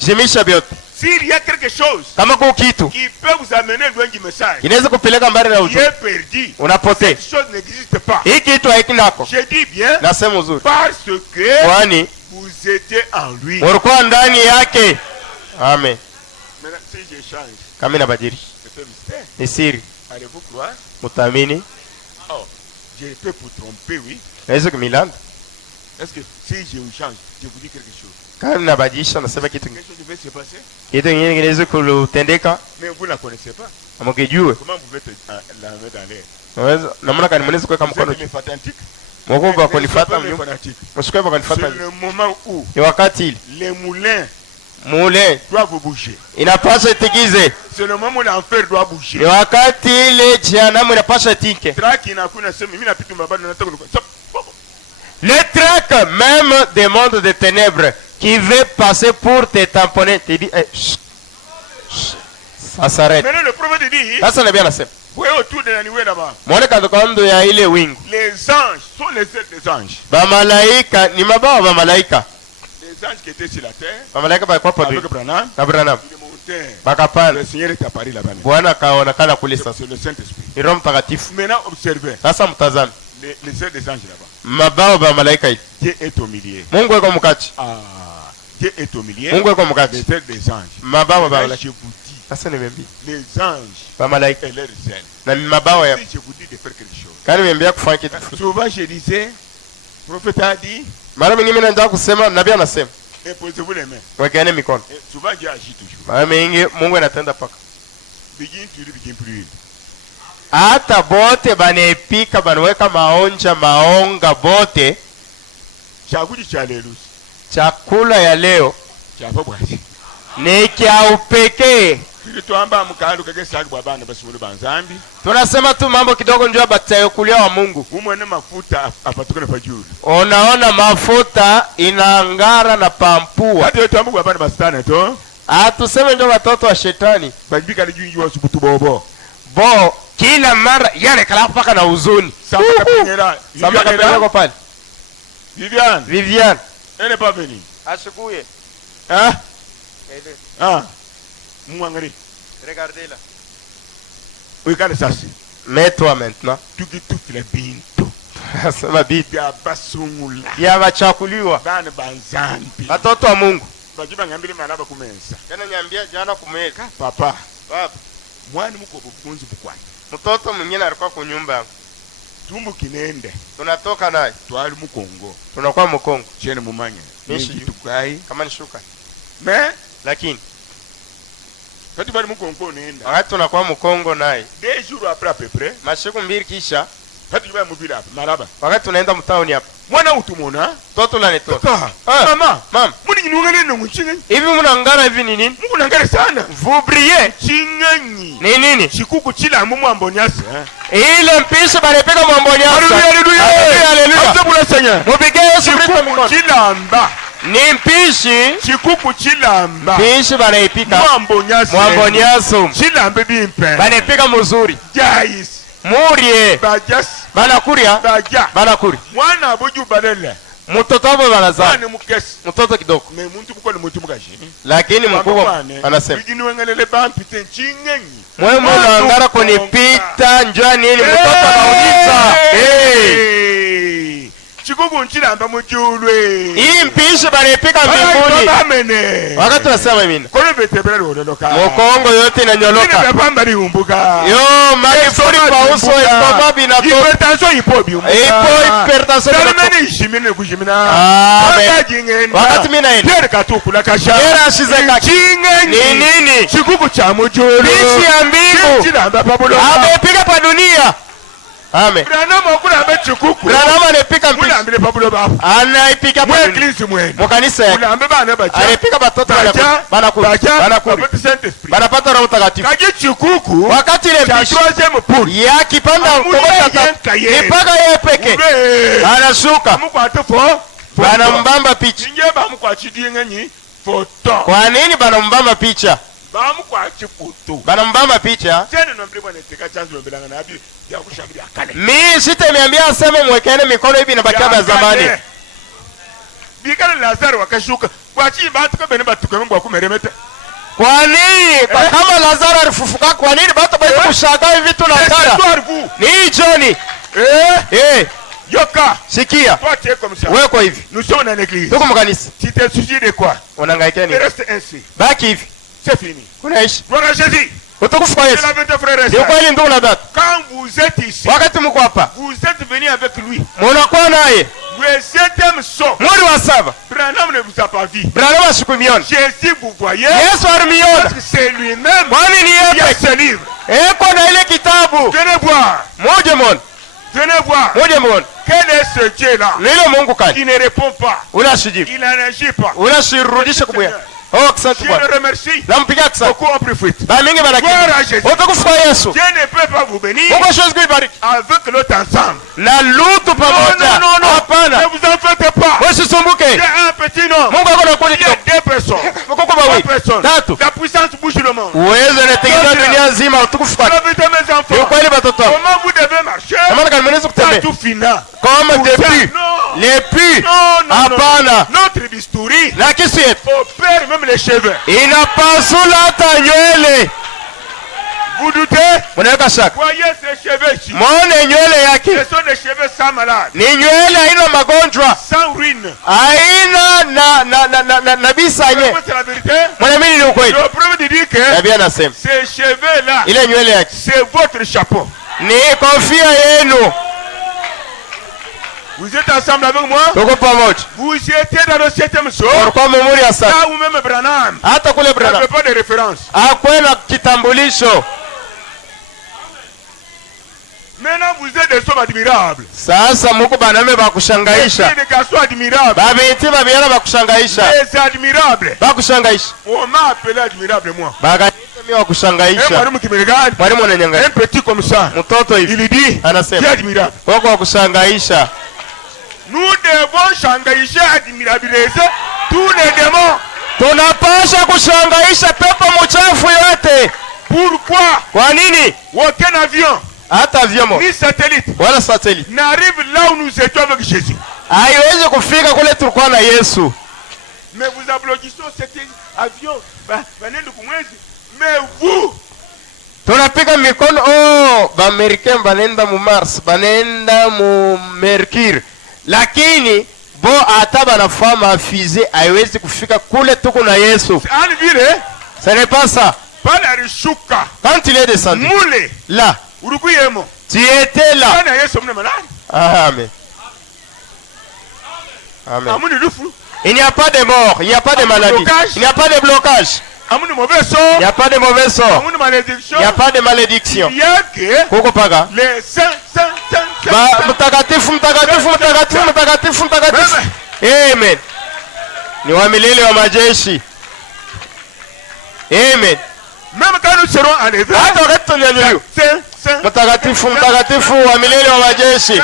Jimisha vyote. S'il y a quelque chose kama kwa kitu qui peut vous amener loin du message, inaweza kupeleka mbali na ujumbe, unapotea. Cette chose n'existe pas. Hii kitu hakinako. Je dis bien, nasema uzuri, parce que kwani vous étiez en lui. Ulikuwa ndani yake. Amen. Maintenant, si je change, kama inabadilisha, c'est un mystère. Ni siri. Allez-vous croire? Mutamini? Oh, je peux vous tromper, oui. Naweza kumilanda. Est-ce que si je vous change, je vous dis quelque chose? Kama inabadilisha nasema kitu Quelque chose devait se passer? Kitu kingine kinaweza kutendeka. Mais vous ne la connaissez pas. Amukijue. Comment vous pouvez la mettre dans l'air? Naweza namna gani mnaweza kuweka mkono? Vous êtes fanatique. Mwogopa kunifuata mjumbe. Msikuwe kunifuata. C'est le moment où ni wakati les moulins doivent bouger. Inapaswa itikize. C'est le moment où l'enfer doit bouger. Ni wakati ile jehanamu inapaswa itike. Track inakuna sema mimi napita mbaba na nataka le trac même des mondes de ténèbres qui veut passer pour te tamponner, te dit ça s'arrête. Maintenant le prophète dit, ça c'est bien assez. Vous voyez autour de la nuée là-bas. Mwone kando ya ile wingu. Les anges sont les ailes des anges. Ba malaika ni mabawa ba malaika. Les anges qui étaient sur la terre. Ba malaika ba kwa avec Branham. Branham. Bakapanda. Le Seigneur est apparu là-bas. Bwana kaonekana kule sasa. C'est le Saint-Esprit. Ni Roho Mtakatifu. Maintenant observez. Sasa mtazame. Les ailes des anges là-bas. Mabawa ba malaika hii. Dieu est au milieu. Mungu yuko mkati. Dieu est au milieu. Mungu yuko mkati. Les ailes des anges. Mabawa ba malaika. Je vous dis. Sasa nimembi. Les anges ba malaika et leurs ailes. Na mabawa ya. Je vous dis de faire quelque chose. Kani nimembia kufanya kitu. Souvent je disais, prophète a dit. Mara mingi mimi naanza kusema, nabii anasema. Posez-vous les mains. Wekeane mikono. Souvent Dieu agit toujours. Mara mingi Mungu anatenda paka. Begin to begin plus. Hata bote banepika banaweka maonga bote. Chakula cha leo. Chakula ya leo. Chapa bwasi. Ni kia upekee. Tuamba mkando kage sali bwa bana basubulu banzambi. Tunasema tu mambo kidogo ndio batayokulia wa Mungu. Umwene mafuta apatuka na pajuru. Unaona mafuta inangara na pampua. Hadi tuamba bwa bana basitana to. Tuseme ndio watoto wa shetani. Bajibika lijunji wa subutu bobo. Bo kila mara yale kala paka na huzuni. Samba kapenyera. Samba kapenyera kwa pale. Vivian. Elle n'est pas venue. Ashikuye. Hein? Mouangari. Regardez-la. Regarde ça. Mets-toi maintenant. Tu dis toutes les bintu. Ça va vite. Ya basungula. Ya bachakuliwa. Bana banzambi. Watoto wa Mungu. Bajiba ngambili manaba kumensa. Kana nyambia jana kumeka. Papa. Papa. Mwani mko bukunzi bukwani. Mtoto mwingine alikuwa kwa nyumba. Tumbu kinende. Tunatoka naye. Twali Mukongo. Tunakuwa Mukongo. Chene mumanya. Nishi tukai. Kama nishuka. Lakini kati bali Mukongo nenda. Wakati tunakuwa Mukongo naye. 2 jours après à peu près. Masiku mbili kisha. Kati bali mubila hapa maraba. Wakati tunaenda mtaoni hapa. Mwana utumona. Toto la neto. Mama. Muni nyungane no muchinga. Hivi mnangara hivi ni nini? Mungu nangara sana. Vous brillez. Chinganyi. Ni nini? Chikuku chila mwambonyasa. Ile mpisho banepeka mwambonyasa. Haleluya. Haleluya. Asabula sanya. Mupige Yesu Kristo mikono. Chilamba. Ni mpishi. Chikuku chilamba. Mpishi banaipika. Mwambonyasa. Mwambonyaso. Chilambe bimpe. Banepika mzuri. Jais. Murie. Bajas. Banakuria. Baja. Banakuri. Mwana aboju balele. Mtoto wao banaza. Mwana mukesi. Mtoto kidogo. Me muntu mko ni mtu mugashi. Lakini mkubwa anasema. Bigini wengelele bampite chingenyi. Mwe mnaangara kunipita njoo nini mtoto anauliza. Chikuku nchilamba mujulwe. Hii mpishi banepika mbinguni. Wakati tunasema mimi. Kwa nini betebera loloka? Mukongo yote inanyoloka. Nini bapamba liumbuka? Yo, magifuri kwa uso istoma binatoka. Hypertension ipo biumbuka. Hypertension. Salmeni ishimine kushimina. Wakati mimi naenda. Pierre katukula kasha. Pierre ashizeka. Ni nini? Chikuku cha mujulwe. Pishi ya mbingu. Chilamba pabulo. Amepika pa dunia. Amen. Branham okula bechikuku. Branham anapika mpishi. Mulambile pabulo babo. Anaipika Mwe eglise mwene. Mukanisa. Mulambe bana bacha. Anapika batoto banakuri. Banapata Roho Mtakatifu. Kaji chikuku. Wakati ile mpishi ya kipanda mkogota mpaka yeye peke anashuka banambamba picha. Kwa nini banambamba picha? Banambamba picha. Mimi sitaniambia aseme mwekene mikono hivi na bakia zamani. Bikana Lazaro wakashuka. Kwa chini batuka bene batuka Mungu akumeremeta. Kwa nini? Kama Lazaro alifufuka, kwa nini batu bado kushangaa hivi tu Lazaro? Ni Johnny. Yoka. Sikia. Wewe kwa hivi. Nous sommes dans l'église. Tuko mkanisa. Tu te soucies de quoi? Unahangaika nini? Reste ainsi. Baki hivi. C'est fini. Unaishi. Gloire à Jésus. Utukufu kwa Yesu. Ndio kweli ndugu na dada. Quand vous êtes ici. Wakati mko hapa. Vous êtes venus avec lui. Mnakuwa naye. Le septième saut. Mwezi wa saba. Branham ne vous a pas vu. Branham asikumiona. Jésus vous voyez. Yesu alimiona. Parce que c'est lui-même. Kwani ni yeye. Il y a yeye. ce livre. Eko na ile kitabu. Venez voir. Moja mon. Venez voir. Moja mon. Quel est ce Dieu là? Lile Mungu kani. Il ne répond pas. Unashijibu. Il n'agit pas. Unashirudisha kubwa. Oh, asante Je Bwana. le remercie. Nampigia asante. Beaucoup ont pris fuite. Ba mingi Gloire à baraki. Jésus. Utukufu kwa Yesu. Dieu ne peut pas vous bénir Mungu asiwezi kuibariki. avec l'autre ensemble. Na lutu pamoja. Non. Hapana. Ne vous en faites pas. Usisumbuke. Il y a un petit nom. Mungu akona kuja Il y a deux personnes. Mungu kwa Trois wewe. personnes. Tatu. La puissance bouge le monde. Uwezo unategemea dunia nzima utukufu kwake. Invitez mes Ni enfants. kweli watoto. Comment vous devez marcher? Kama kanimaliza Pas kutembea. tout final. Kama depuis. Non. Depuis. Non. Hapana. Notre bistouri Na kisu yetu. opère même les cheveux. Inapasula hata nywele. Vous doutez? Mnaweka shaka. Voyez ces cheveux ici. Muone nywele yake. Ce sont des cheveux sans malade. Ni nywele haina magonjwa. Sans ruine. Haina na bisanye. C'est la vérité. Mwanamini ni ukweli. Le prophète dit que Nabii anasema ces cheveux-là, ile nywele yake c'est votre chapeau. ni kofia yenu. Vous êtes ensemble avec moi? Tuko pamoja. Vous étiez dans le septième saut. Kwa memori ya sasa. Là où même Branham. Hata kule Il n'y Branham. avait pas de référence. Hakwena kitambulisho. Maintenant, vous êtes des hommes admirables. Sasa muko baname bakushangaisha. Des garçons admirables. Babeti babiana bakushangaisha. Les admirables. Bakushangaisha. On m'a appelé admirable, moi. Bakaniita mimi Un wakushangaisha. mwalimu qui me regarde, Mwalimu ananyang'anya. un petit comme ça, Mtoto hivi il dit, anasema c'est admirable. wako wakushangaisha. Nous devons shangaisha, admirabiliser tous les démons. Tunapasha kushangaisha pepo mchafu yote. Pourquoi Kwa nini? aucun avion Hata vyombo ni satellite wala satellite n'arrive là où nous étions avec Jésus? haiwezi kufika kule tulikuwa na Yesu. Mais vous applaudissez cet avion. Mais vous, Tunapiga mikono. Oh, ba American banenda mu Mars, banenda mu Mercury. Lakini bo hata banafama fusée haiwezi kufika kule tuko na Yesu. en ville, Ce n'est pas ça. pas la rishuka. Quand il est descendu Moule. là, Urukuyemo. tu étais là. Kana Yesu mna malade. Amen. Amen. Amuni rufu. Il n'y a pas de mort, il n'y a pas de maladie, il n'y a pas de blocage, Amuni mauvais il sort. n'y a pas de mauvais sort, Amuni malédiction. il n'y a pas de malédiction. Il y a que Kuko paka. les saints. Mtakatifu, mtakatifu, mtakatifu, mtakatifu, mtakatifu. Amen. Ni wa milele wa majeshi. Amen. Même quand nous serons enlevés. Hata wakati tunyanyuliwa. Mtakatifu, mtakatifu wa milele wa majeshi.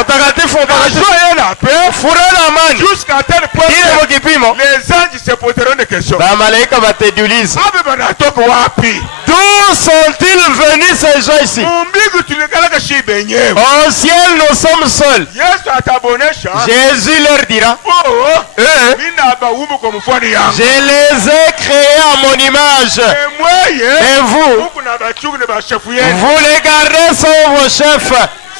Mtakatifu, mtakatifu. Joie et la paix. Furaha na amani. Jusqu'à tel point Ile que mkipimo. les anges se poseront des questions. Ba malaika batajiuliza. Abe banatoka wapi? D'où sont-ils venus ces gens ici? Mbingu tulikalaka shibe yenyewe. Au ciel nous sommes seuls. Yesu atabonesha. Jésus leur dira, Mina baumu kwa mfano yangu. je les ai créés à mon image. Et vous, Mungu na bachungu na bashefu yenu. vous les gardez sont vos chefs.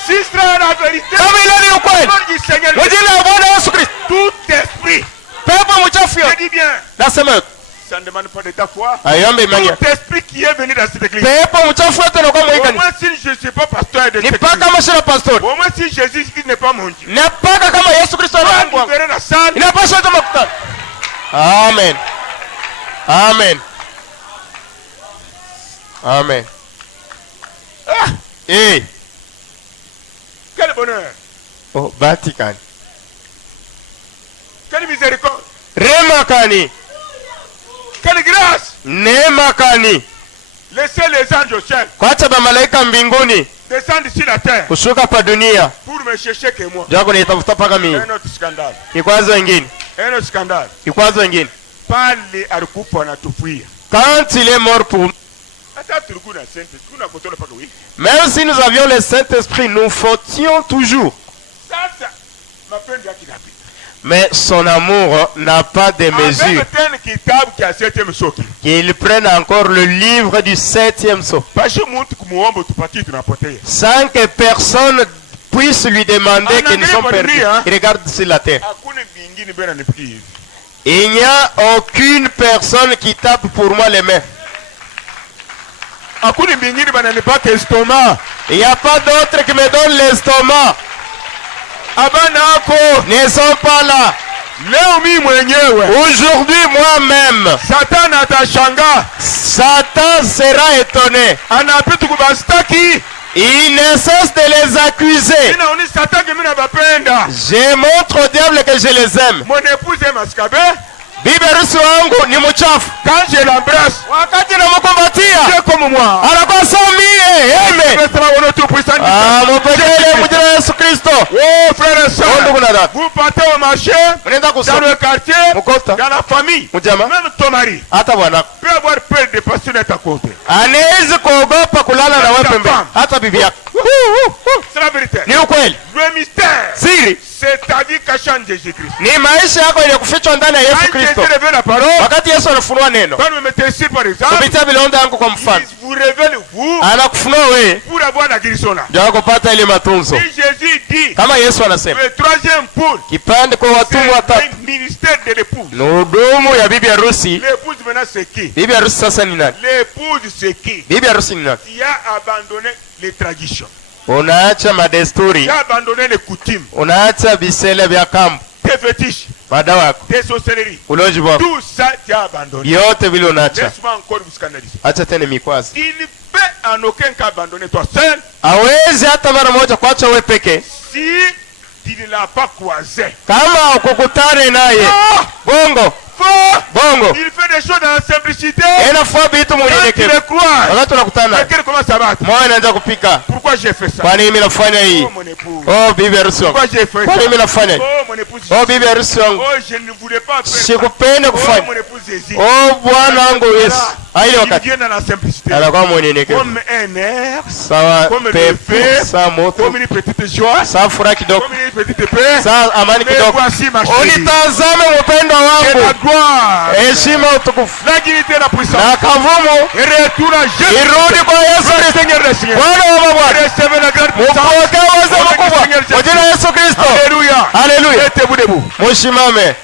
Si c'est la vérité. Kama ile ni ukweli. Parole du Seigneur. Mjini wa Bwana Yesu Kristo. Tout esprit. Pepo mchafu Je yote. dis bien. Nasema yote. Ça ne demande pas de ta foi. Ayombe imani. Tout esprit qui est venu dans cette église. Pepo mchafu yote na kwa Au mwikani. moins si je ne suis pas pasteur de cette Ni église. paka kama shina pastor. Au moins si Jésus-Christ n'est pas mon Dieu. Ni paka kama Yesu Kristo ni Mungu wangu. Libérer la salle. Inapaswa yote makutano. Amen. Amen. Amen. Eh. bonheur. Oh, Batikani. Quelle miséricorde. Remakani. Quelle grâce. Nemakani. Laissez les anges au ciel Kwacha ba malaika mbinguni descendre sur la terre kushuka pa dunia pour me chercher que moi. jako nitafuta paka mimi. Un autre scandale. Kikwazo wengine. Un autre scandale. Kikwazo wengine. Parle alikufa na tufuia. Quand il est mort pour Hata tulikuwa na sente, kuna kotola paka oui. même si nous avions le Saint-Esprit, nous fautions toujours. Sasa mapenzi yake napita. Mais son amour n'a pas de mesure. Avec tena kitabu cha 7e soki. Qu'il prenne encore le livre du 7e sceau. Pashi mtu kumuomba tupatie tunapotea. Sans que personne puisse lui demander que nous sommes perdus. Il regarde sur la terre. Hakuna vingine bena nipiki hivi. Il n'y a aucune personne qui tape pour moi les mains. Hakuna vingine bana nipaka estomac. Il n'y a pas d'autre qui me donne l'estomac. Abana ako Ne sont pas là. leo mimi mwenyewe. Aujourd'hui, moi-même, Satan atashanga. Satan sera étonné. Anapita kubastaki. Il ne cesse de les accuser. Ina oni Satan que mina bapenda. Je montre au diable que je les aime. Mon épouse est mascabe. Bibi harusi wangu ni mchafu. Quand je l'embrasse, Wakati namkumbatia, c'est comme moi. anakuwa sawa mie. Amen. Mpokele mjina Yesu Kristo. Oh frères et sœurs, Ndugu na dada, vous partez au marché, mnaenda dans kusoma le quartier, mkota dans la famille, mjama, même ton mari hata bwana peut avoir peur de passer à ta côté. anaweza kuogopa kulala na wewe pembeni, hata bibi yako. C'est la vérité. Ni ukweli. Le mystère, Siri c'est ta vie cachée en Jésus-Christ. ni maisha yako yenye kufichwa ndani ya Yesu Quand Kristo. Jésus révèle la parole, Wakati Yesu anafunua neno quand vous mettez ici par exemple, kupitia vilonda yangu kwa mfano, il vous révèle vous anakufunua wewe pour avoir la guérison là. ndio kupata ile matunzo. Si Jésus dit, Kama Yesu anasema le troisième pôle, kipande kwa watumwa c'est watatu, le ministère de l'épouse. ni hudumu ya bibi harusi. L'épouse maintenant c'est qui? Bibi harusi sasa ni nani? L'épouse c'est qui? Bibi harusi ni nani? Qui a abandonné les traditions, Unaacha madesturi, qui a abandonné les coutumes, unaacha bisele vya kambo, tes fétiches, madawa yako, tes sorcelleries. uloji wako, Tout ça tu as abandonné. vyote vile unaacha. Laisse-moi encore vous scandaliser. Acha tena mikwazi. Il ne peut en aucun cas abandonner toi seul Hawezi hata mara moja kuacha wewe peke si tu ne l'as pas croisé. kama ukukutane naye. Ah! Bongo Faux! bongo, Il fait des choses dans la simplicité. inafaa vitu Quand tu mwenyekevu. le crois, Wakati unakutana le cœur commence à battre. moyo inaanza kupika. Pourquoi j'ai fait ça? Kwani mimi nafanya hii? Oh mon épouse. Oh bibi harusi wangu, Pourquoi j'ai fait kwani mimi ça? nafanya hii? Oh mon épouse. Oh bibi harusi wangu, Oh, je ne voulais pas faire ça. sikupenda Oh kufanya. mon épouse hésite. Oh bwana wangu Yesu, ile Il wakati vient dans la simplicité. anakuwa mwenyekevu, Comme un air, sawa comme le pepo, feu, sawa moto, comme une petite joie, sawa furaha kidogo, comme une petite paix. sawa amani Mais kidogo. voici ma chérie. Unitazame mpendo Et la wangu, gloire, heshima, utukufu la dignité, la puissance. na kavumu Et retour à Jésus. irudi kwa Yesu Le Kristo, Seigneur des Seigneurs. Bwana wa mabwana. Recevez la grande puissance. Mupokee uwezo mkubwa kwa jina la Yesu Kristo. Alléluia. Haleluya. Mettez-vous debout. Mushimame.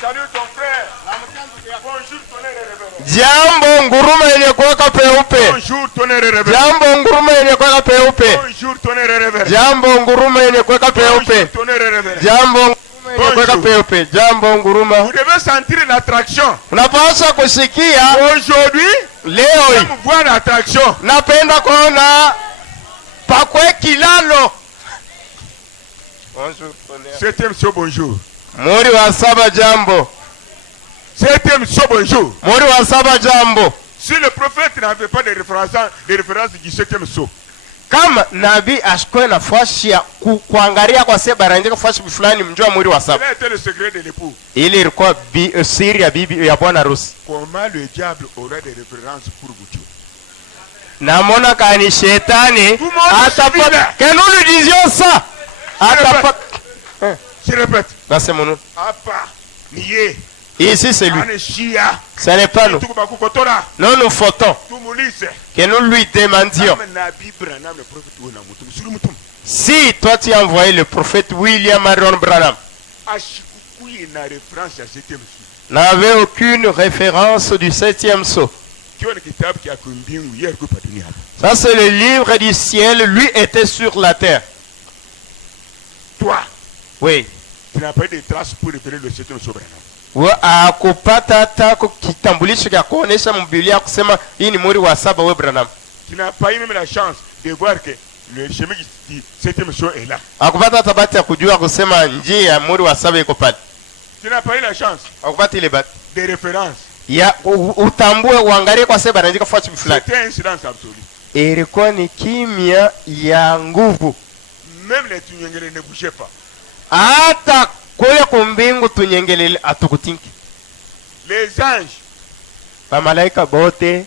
Salut ton frère. Bonjour tonnerre et révérend. Jambo nguruma yenye kuwaka peupe. Bonjour tonnerre et révérend. Jambo nguruma yenye kuwaka peupe. Bonjour tonnerre et révérend. Jambo nguruma yenye kuwaka Bonjour peupe. tonnerre et révérend. Jambo nguruma yenye kuwaka peupe. Jambo nguruma. Vous devez sentir l'attraction. Unapaswa kusikia Aujourd'hui, leo hii. j'aime voir l'attraction. Napenda kuona pakwe kilalo. Bonjour. Septième saut, bonjour. Muri wa saba jambo. Septième saut, bonjour. Muri wa saba jambo. Si le prophète n'avait pas de référence du septième saut, Kama nabii ashikwe nafasi ya kuangalia kwa sababu anaandika nafasi fulani mjua muri wa saba. quel était le secret de l'époux? Ili ilikuwa siri ya bibi ya bwana harusi. Comment le diable aurait des références pour vous tuer? Namona kani shetani Tout le monde atapata. suit là. Que nous lui disions ça. Atapata. Je répète. Nasema nous. Apa, nié, Ici c'est lui. aneshia, Ce n'est pas nous. tukubakukotora, Nous nous fautons. tumulise. Que nous lui demandions. Kama Nabii Branham, le prophète Wona Mutum, suru mutum. Si toi tu as envoyé le prophète William Aaron Branham, Ashikukuye na référence à septième saut. n'avait aucune référence du 7e sceau. Kiona kitabu kia kumbingu yeye alikuwa dunia hapa. Ça c'est le livre du ciel, lui était sur la terre. Toi, Oui. tu n'as pas de traces pour révéler le septième saut Branham. Akupata hata kitambulisho cha kuonesha Biblia kusema hii ni muri wa saba we Branham. Tu n'as pas eu même la chance de voir que le chemin qui cette émission est là. Hakupata hata bahati ya kujua kusema njia ya muri wa saba iko pale. Tu n'as pas eu la chance Hakupata ile bahati de référence. ya utambue uangalie kwa sababu anaandika fuati fulani. C'était un silence absolu. Ilikuwa ni kimya ya nguvu. Même les Tunyengele ne bougeaient pas. Hata kule kumbingu tunyengelele atukutinki. Les anges, Bamalaika bote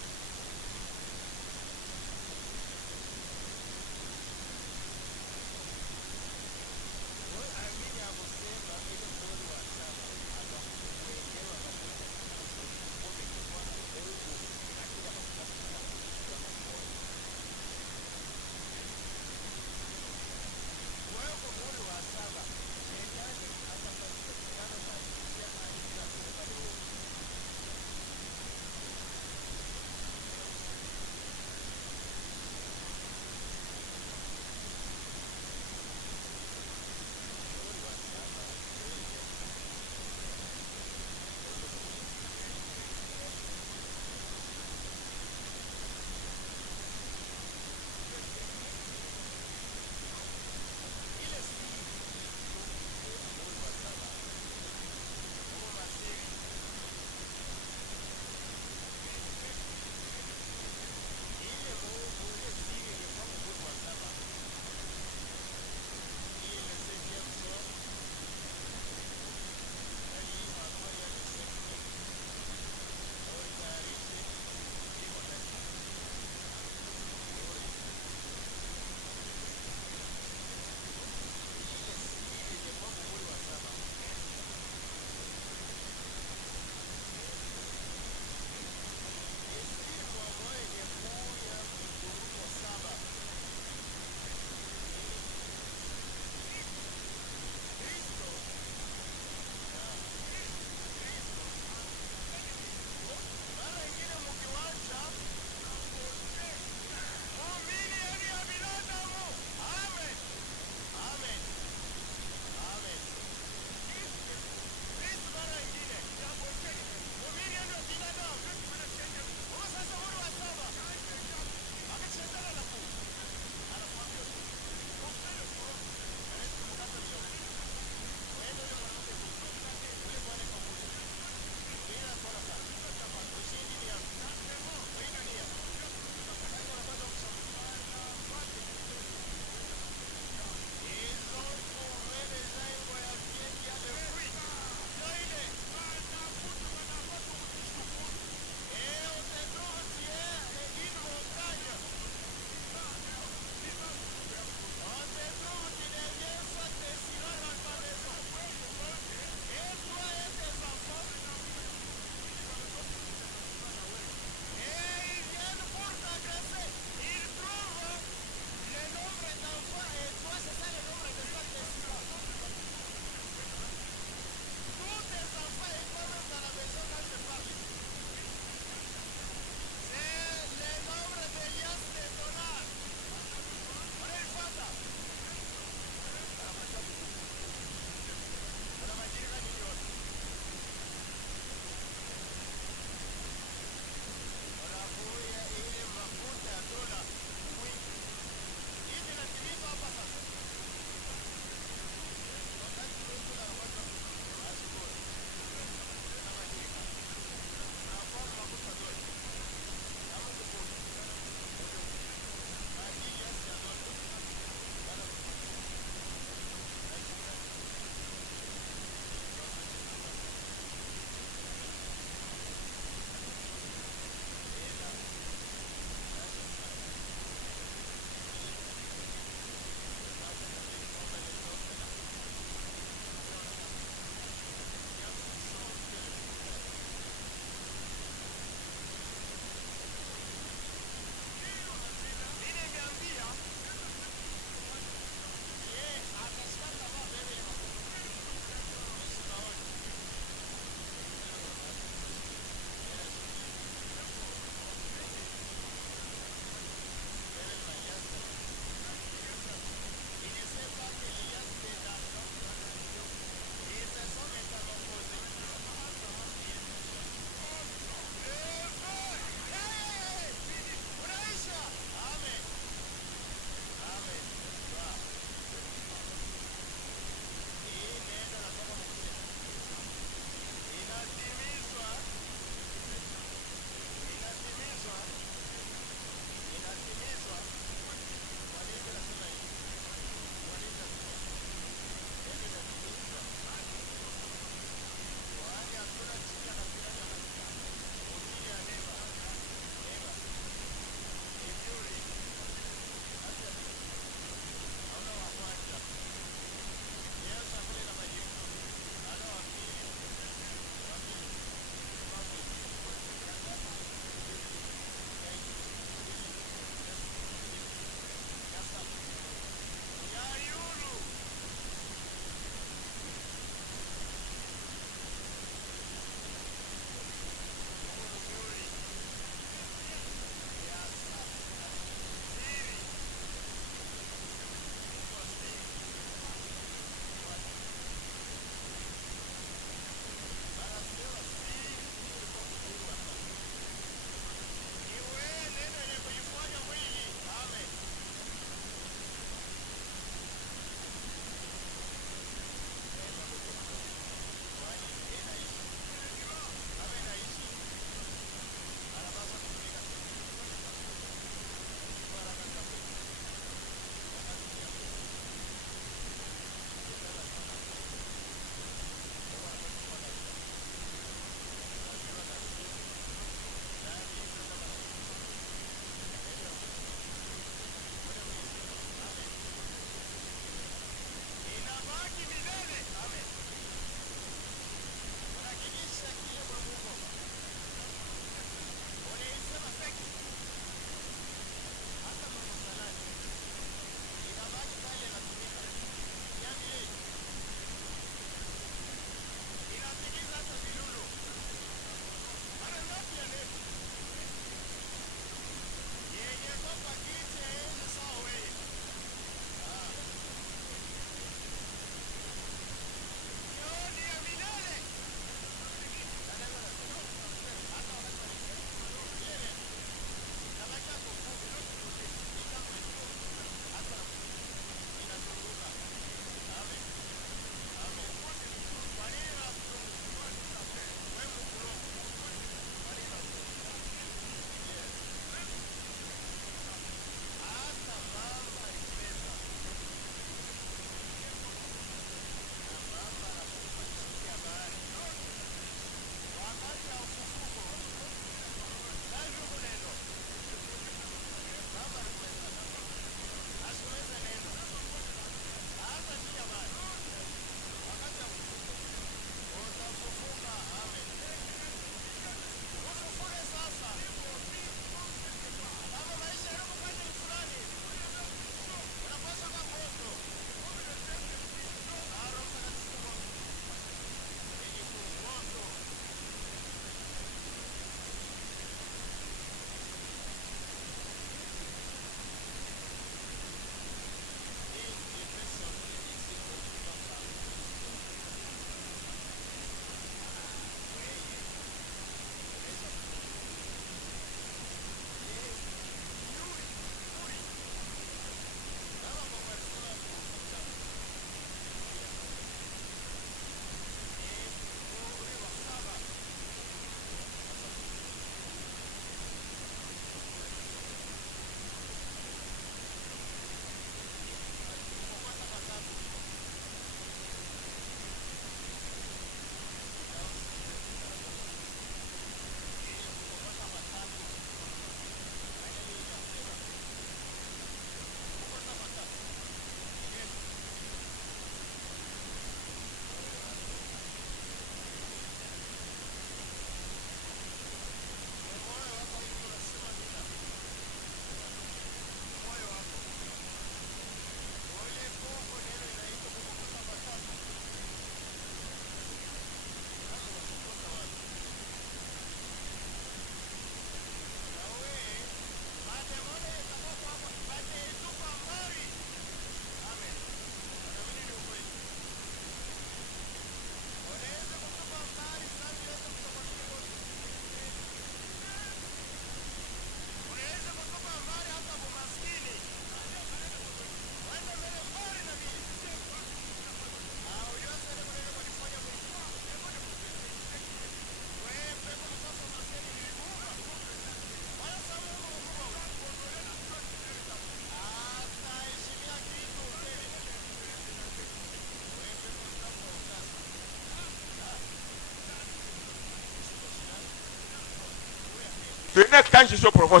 Venez quand je suis au profond.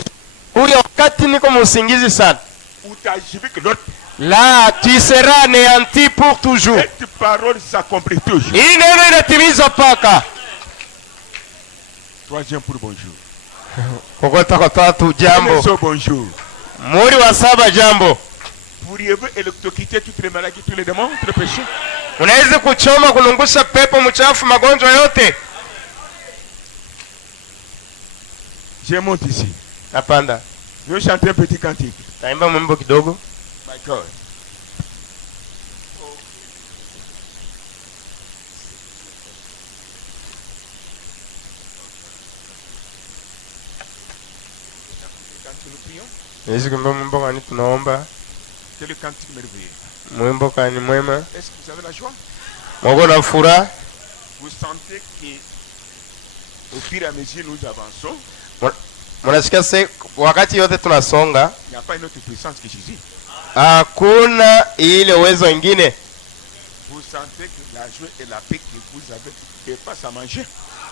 Ule wakati niko musingizi sana. Où tu as suivi que l'autre. Là, tu seras anéanti pour toujours. Cette parole s'accomplit toujours. Hii neno inatimizwa paka. Troisième pour bonjour. Kokota kwa tatu jambo. So bonjour. Muri wa saba jambo. Pourriez-vous électrocuter toutes les maladies, tous les démons, tous les péchés? Unaweza kuchoma kulungusha pepo mchafu magonjwa yote? Je monte ici. Hapana. Je vais chanter un petit cantique. Taimba mwimbo kidogo. My God. Quand nous prions, Yesu kumba mwimbo kani tunaomba. c'est le cantique merveilleux. Mwimbo kani mwema. Est-ce que vous avez la joie? Mwako na furaha. Vous sentez que au fur et à mesure nous avançons, Mnasikia se wakati yote tunasonga, il n'y a pas une autre puissance que Jésus. hakuna ile uwezo ingine. Vous sentez que la joie et la paix que vous avez dépassent à manger.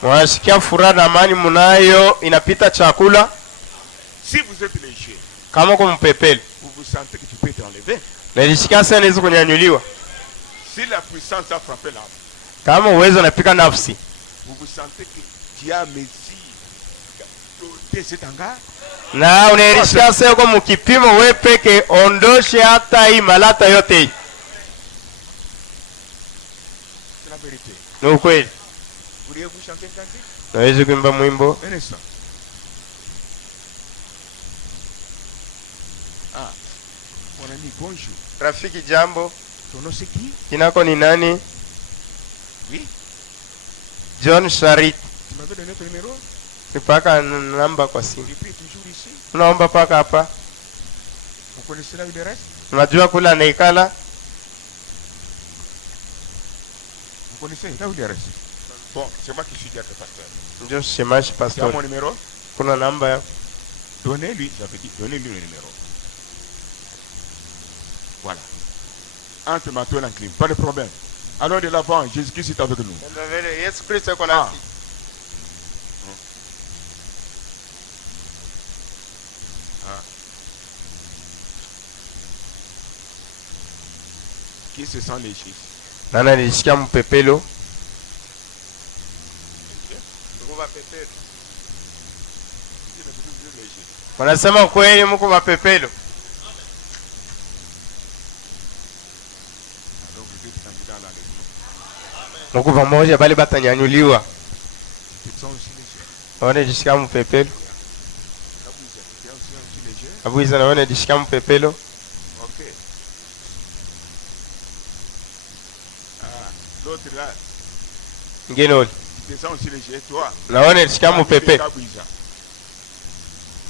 Mnasikia furaha na amani mnayo inapita chakula. Si vous êtes léger, Kama kumpepele. vous vous sentez que tu peux être enlevé. Nilisikia sana hizo kunyanyuliwa. Si la puissance a frappé l'âme, Kama uwezo unapika nafsi. vous vous sentez que tu as Messie cet hangar. Na unaelishia sasa kwa mkipimo wewe peke ondoshe hata hii malata yote hii. C'est la vérité. Ni ukweli. Pourriez-vous chanter un cantique? Naweza kuimba mwimbo. Un instant. Ah, mon ami, bonjour. Rafiki jambo. Ton nom c'est qui? Kinako ni nani? Oui. John Sharit. Tu m'avais donné ton numéro? Nipaka namba kwa simu. Tu pries toujours ici. Tunaomba paka hapa. Vous connaissez là où il reste? Unajua kula naikala? Vous connaissez là où il reste? Bon, c'est moi qui suis diacre pasteur. Ndio shemashi Tu as pastor. mon numéro? Kuna namba ya. Donnez-lui, ça veut dire, donnez-lui le numéro. Voilà. Entre ma toile en clim, pas de problème. Allons de l'avant, Jésus-Christ est avec nous. Yesu Kristo yuko Ah. nasi. Qui se sent léger? Nana nilisikia mpepelo. Wanasema kweli mko mapepelo. Alors vous êtes candidat à l'enlèvement. Mko pamoja bali batanyanyuliwa. Tu te sens aussi léger? Naona nilisikia mpepelo. Ah, vous êtes aussi léger? Abuiza naona nilisikia mpepelo. Ok. Ah, l'autre là, Ngine oli. tu te sens aussi léger, toi? Naona nilisikia mpepelo.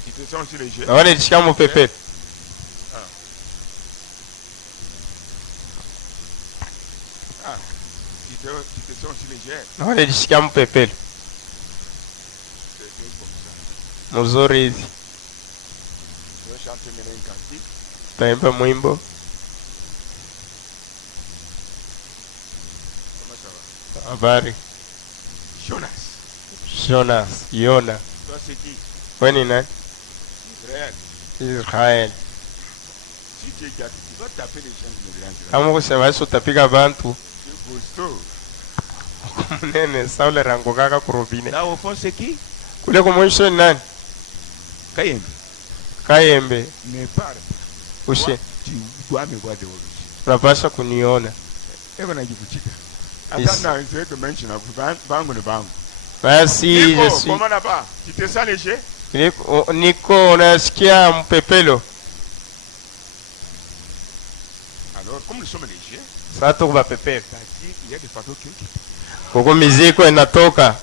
Tu te sens aussi léger? Naona nilisikia mpepelo. Ah, tu te sens aussi léger? Naona nilisikia mpepelo. C'est bien comme ça. Mzuri hivi. Je vais chanter maintenant un cantique. Taimba mwimbo. Comment ça va? Habari. Jonas. Yona. Toi, c'est qui? Wewe ni nani? Israël. Israel. Si tu es gâté, tu vas taper les gens de l'Israël. Kama kusema Yesu utapiga bantu. C'est costaud. Munene Saule rango kaka kurubine. Là, au fond, c'est qui? Kule kumwisho ni nani? Kayembe. Kayembe. Ne parle. Ushe. Tu dois me voir dehors. Unapasha kuniona. Eko na jikuchika. Yes. Hata na nzee kumention bangu ni bangu. Basi Nico, je suis. comment là-bas? Tu te sens léger? Niko unasikia mpepelo. Alors, comme nous sommes légers, Sasa tuko bapepelo. c'est-à-dire qu'il y a des fardeaux qui quittent. Kuko miziko inatoka.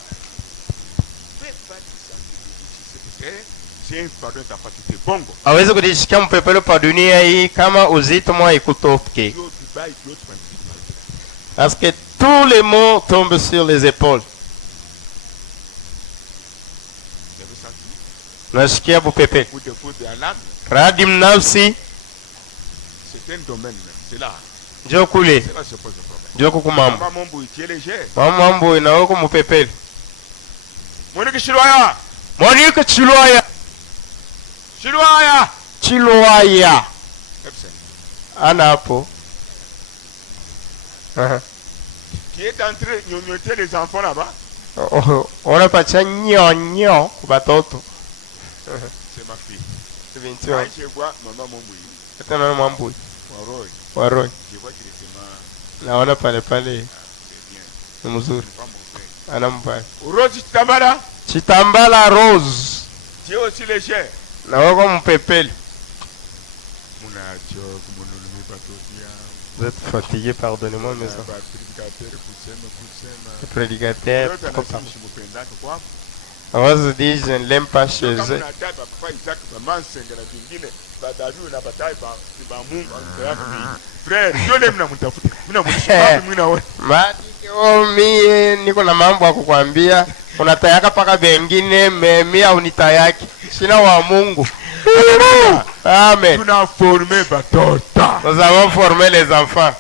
Fais pas du sens de c'est un fardeau de ta fatigué. Bongo. Hawezi kujishikia mpepelo pa dunia hii kama uzito mwa ikutoke. L'autre bail, l'autre principe. Parce que tous les mots tombent sur les épaules. Vous avez senti? Unasikia bupepelo. Pour défaut de l'âme, Radim nafsi c'est un domaine. C'est là. njo kule. C'est là que se pose le problème. Njo kukumambo. Maman Mbouy, tu es léger. Mambo inaweko mupepelo. Mwenye kishirwaya. Monique Chiloya. Chiloya. Chiloya. Epson. Anapo. Qui est en train de gnognoter les enfants là-bas? On pas nyonyo batoto. C'est ma fille. C'est Quand 21. je vois maman Momboui, Attends, maman Mamboui. Waroi, Waroi. je vois qu'il est tellement. Naona pale pale C'est bien. ni mzuri. C'est pas mon frère. Anampa. Rose Tamara, Chitambala Rose. tu es aussi léger. Na wako mpepele. Mon argent, mon nom pas tout bien. Vous êtes fatigué, pardonnez-moi, mais ça. Le prédicateur, copain. Awazi dit, je ne l'aime pas chez eux. Frère, Dieu l'aime na mtafuta. Mie niko na mambo ya kukwambia, unatayaka paka bengine mia unitayaki. Sina wa Mungu. Amen. Tu n'as formé batota. Nous avons formé les enfants.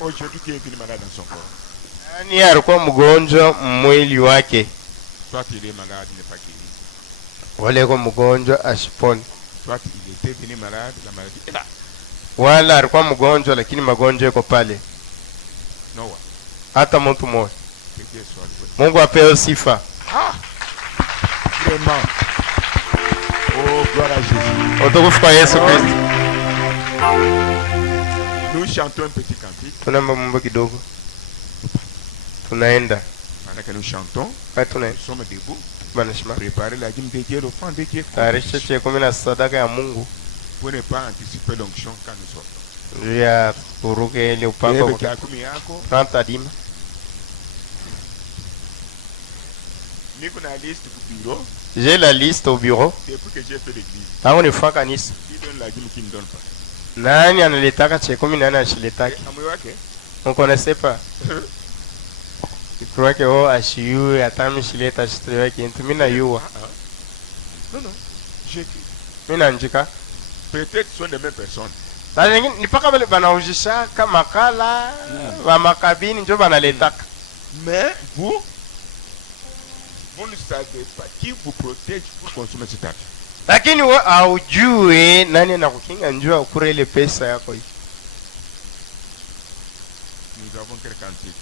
Aujourd'hui, qui est venu malade dans son corps? Nani alikuwa mgonjwa mwili wake? Soit il est malade, il n'est pas guéri. Wale kwa mgonjwa ashiponi. Soit il était venu malade, la maladie est là. Wala alikuwa mgonjwa lakini magonjwa yako pale. No one. Hata mtu mmoja. Que Dieu soit loué. Mungu apewe sifa. Ah! Vraiment. Oh, gloire à Jésus. Utukufu kwa Yesu Kristo. Nous chantons un petit cantique. Tunaimba mambo kidogo. Tunaenda. Pendant que nous chantons, Kwa tunaenda. nous sommes debout. Banashima. Préparer la dîme de Dieu, l'offrande de Dieu. Tayarisha chie 10 na sadaka ya Mungu. Pour ne pas anticiper l'onction quand nous sortons. Juu ya kuruke ile upako Bebe kakumi yako. pranta dima. Niko na liste ku bureau. J'ai la liste au bureau. Depuis que j'ai fait l'église. Tangu nifua kanisa. Qui donne la dîme, qui ne donne pas. Nani analetaka chie 10 nani ashiletaki? Amoyo wake. On connaissait pas. Il croit que oh ashiyu atami shileta ashitrewa kintu mina yuwa. Non, non. J'ai Mina njika. peut-être ce sont les mêmes personnes. Na nyingine ni paka wale banaujisha kama makala wa makabini ndio banaletaka. Mais vous ne savez pas qui vous protège pour consommer cet argent. Lakini wewe haujui nani anakukinga njoo ukure ile pesa yako hii. Nous avons quel cantique?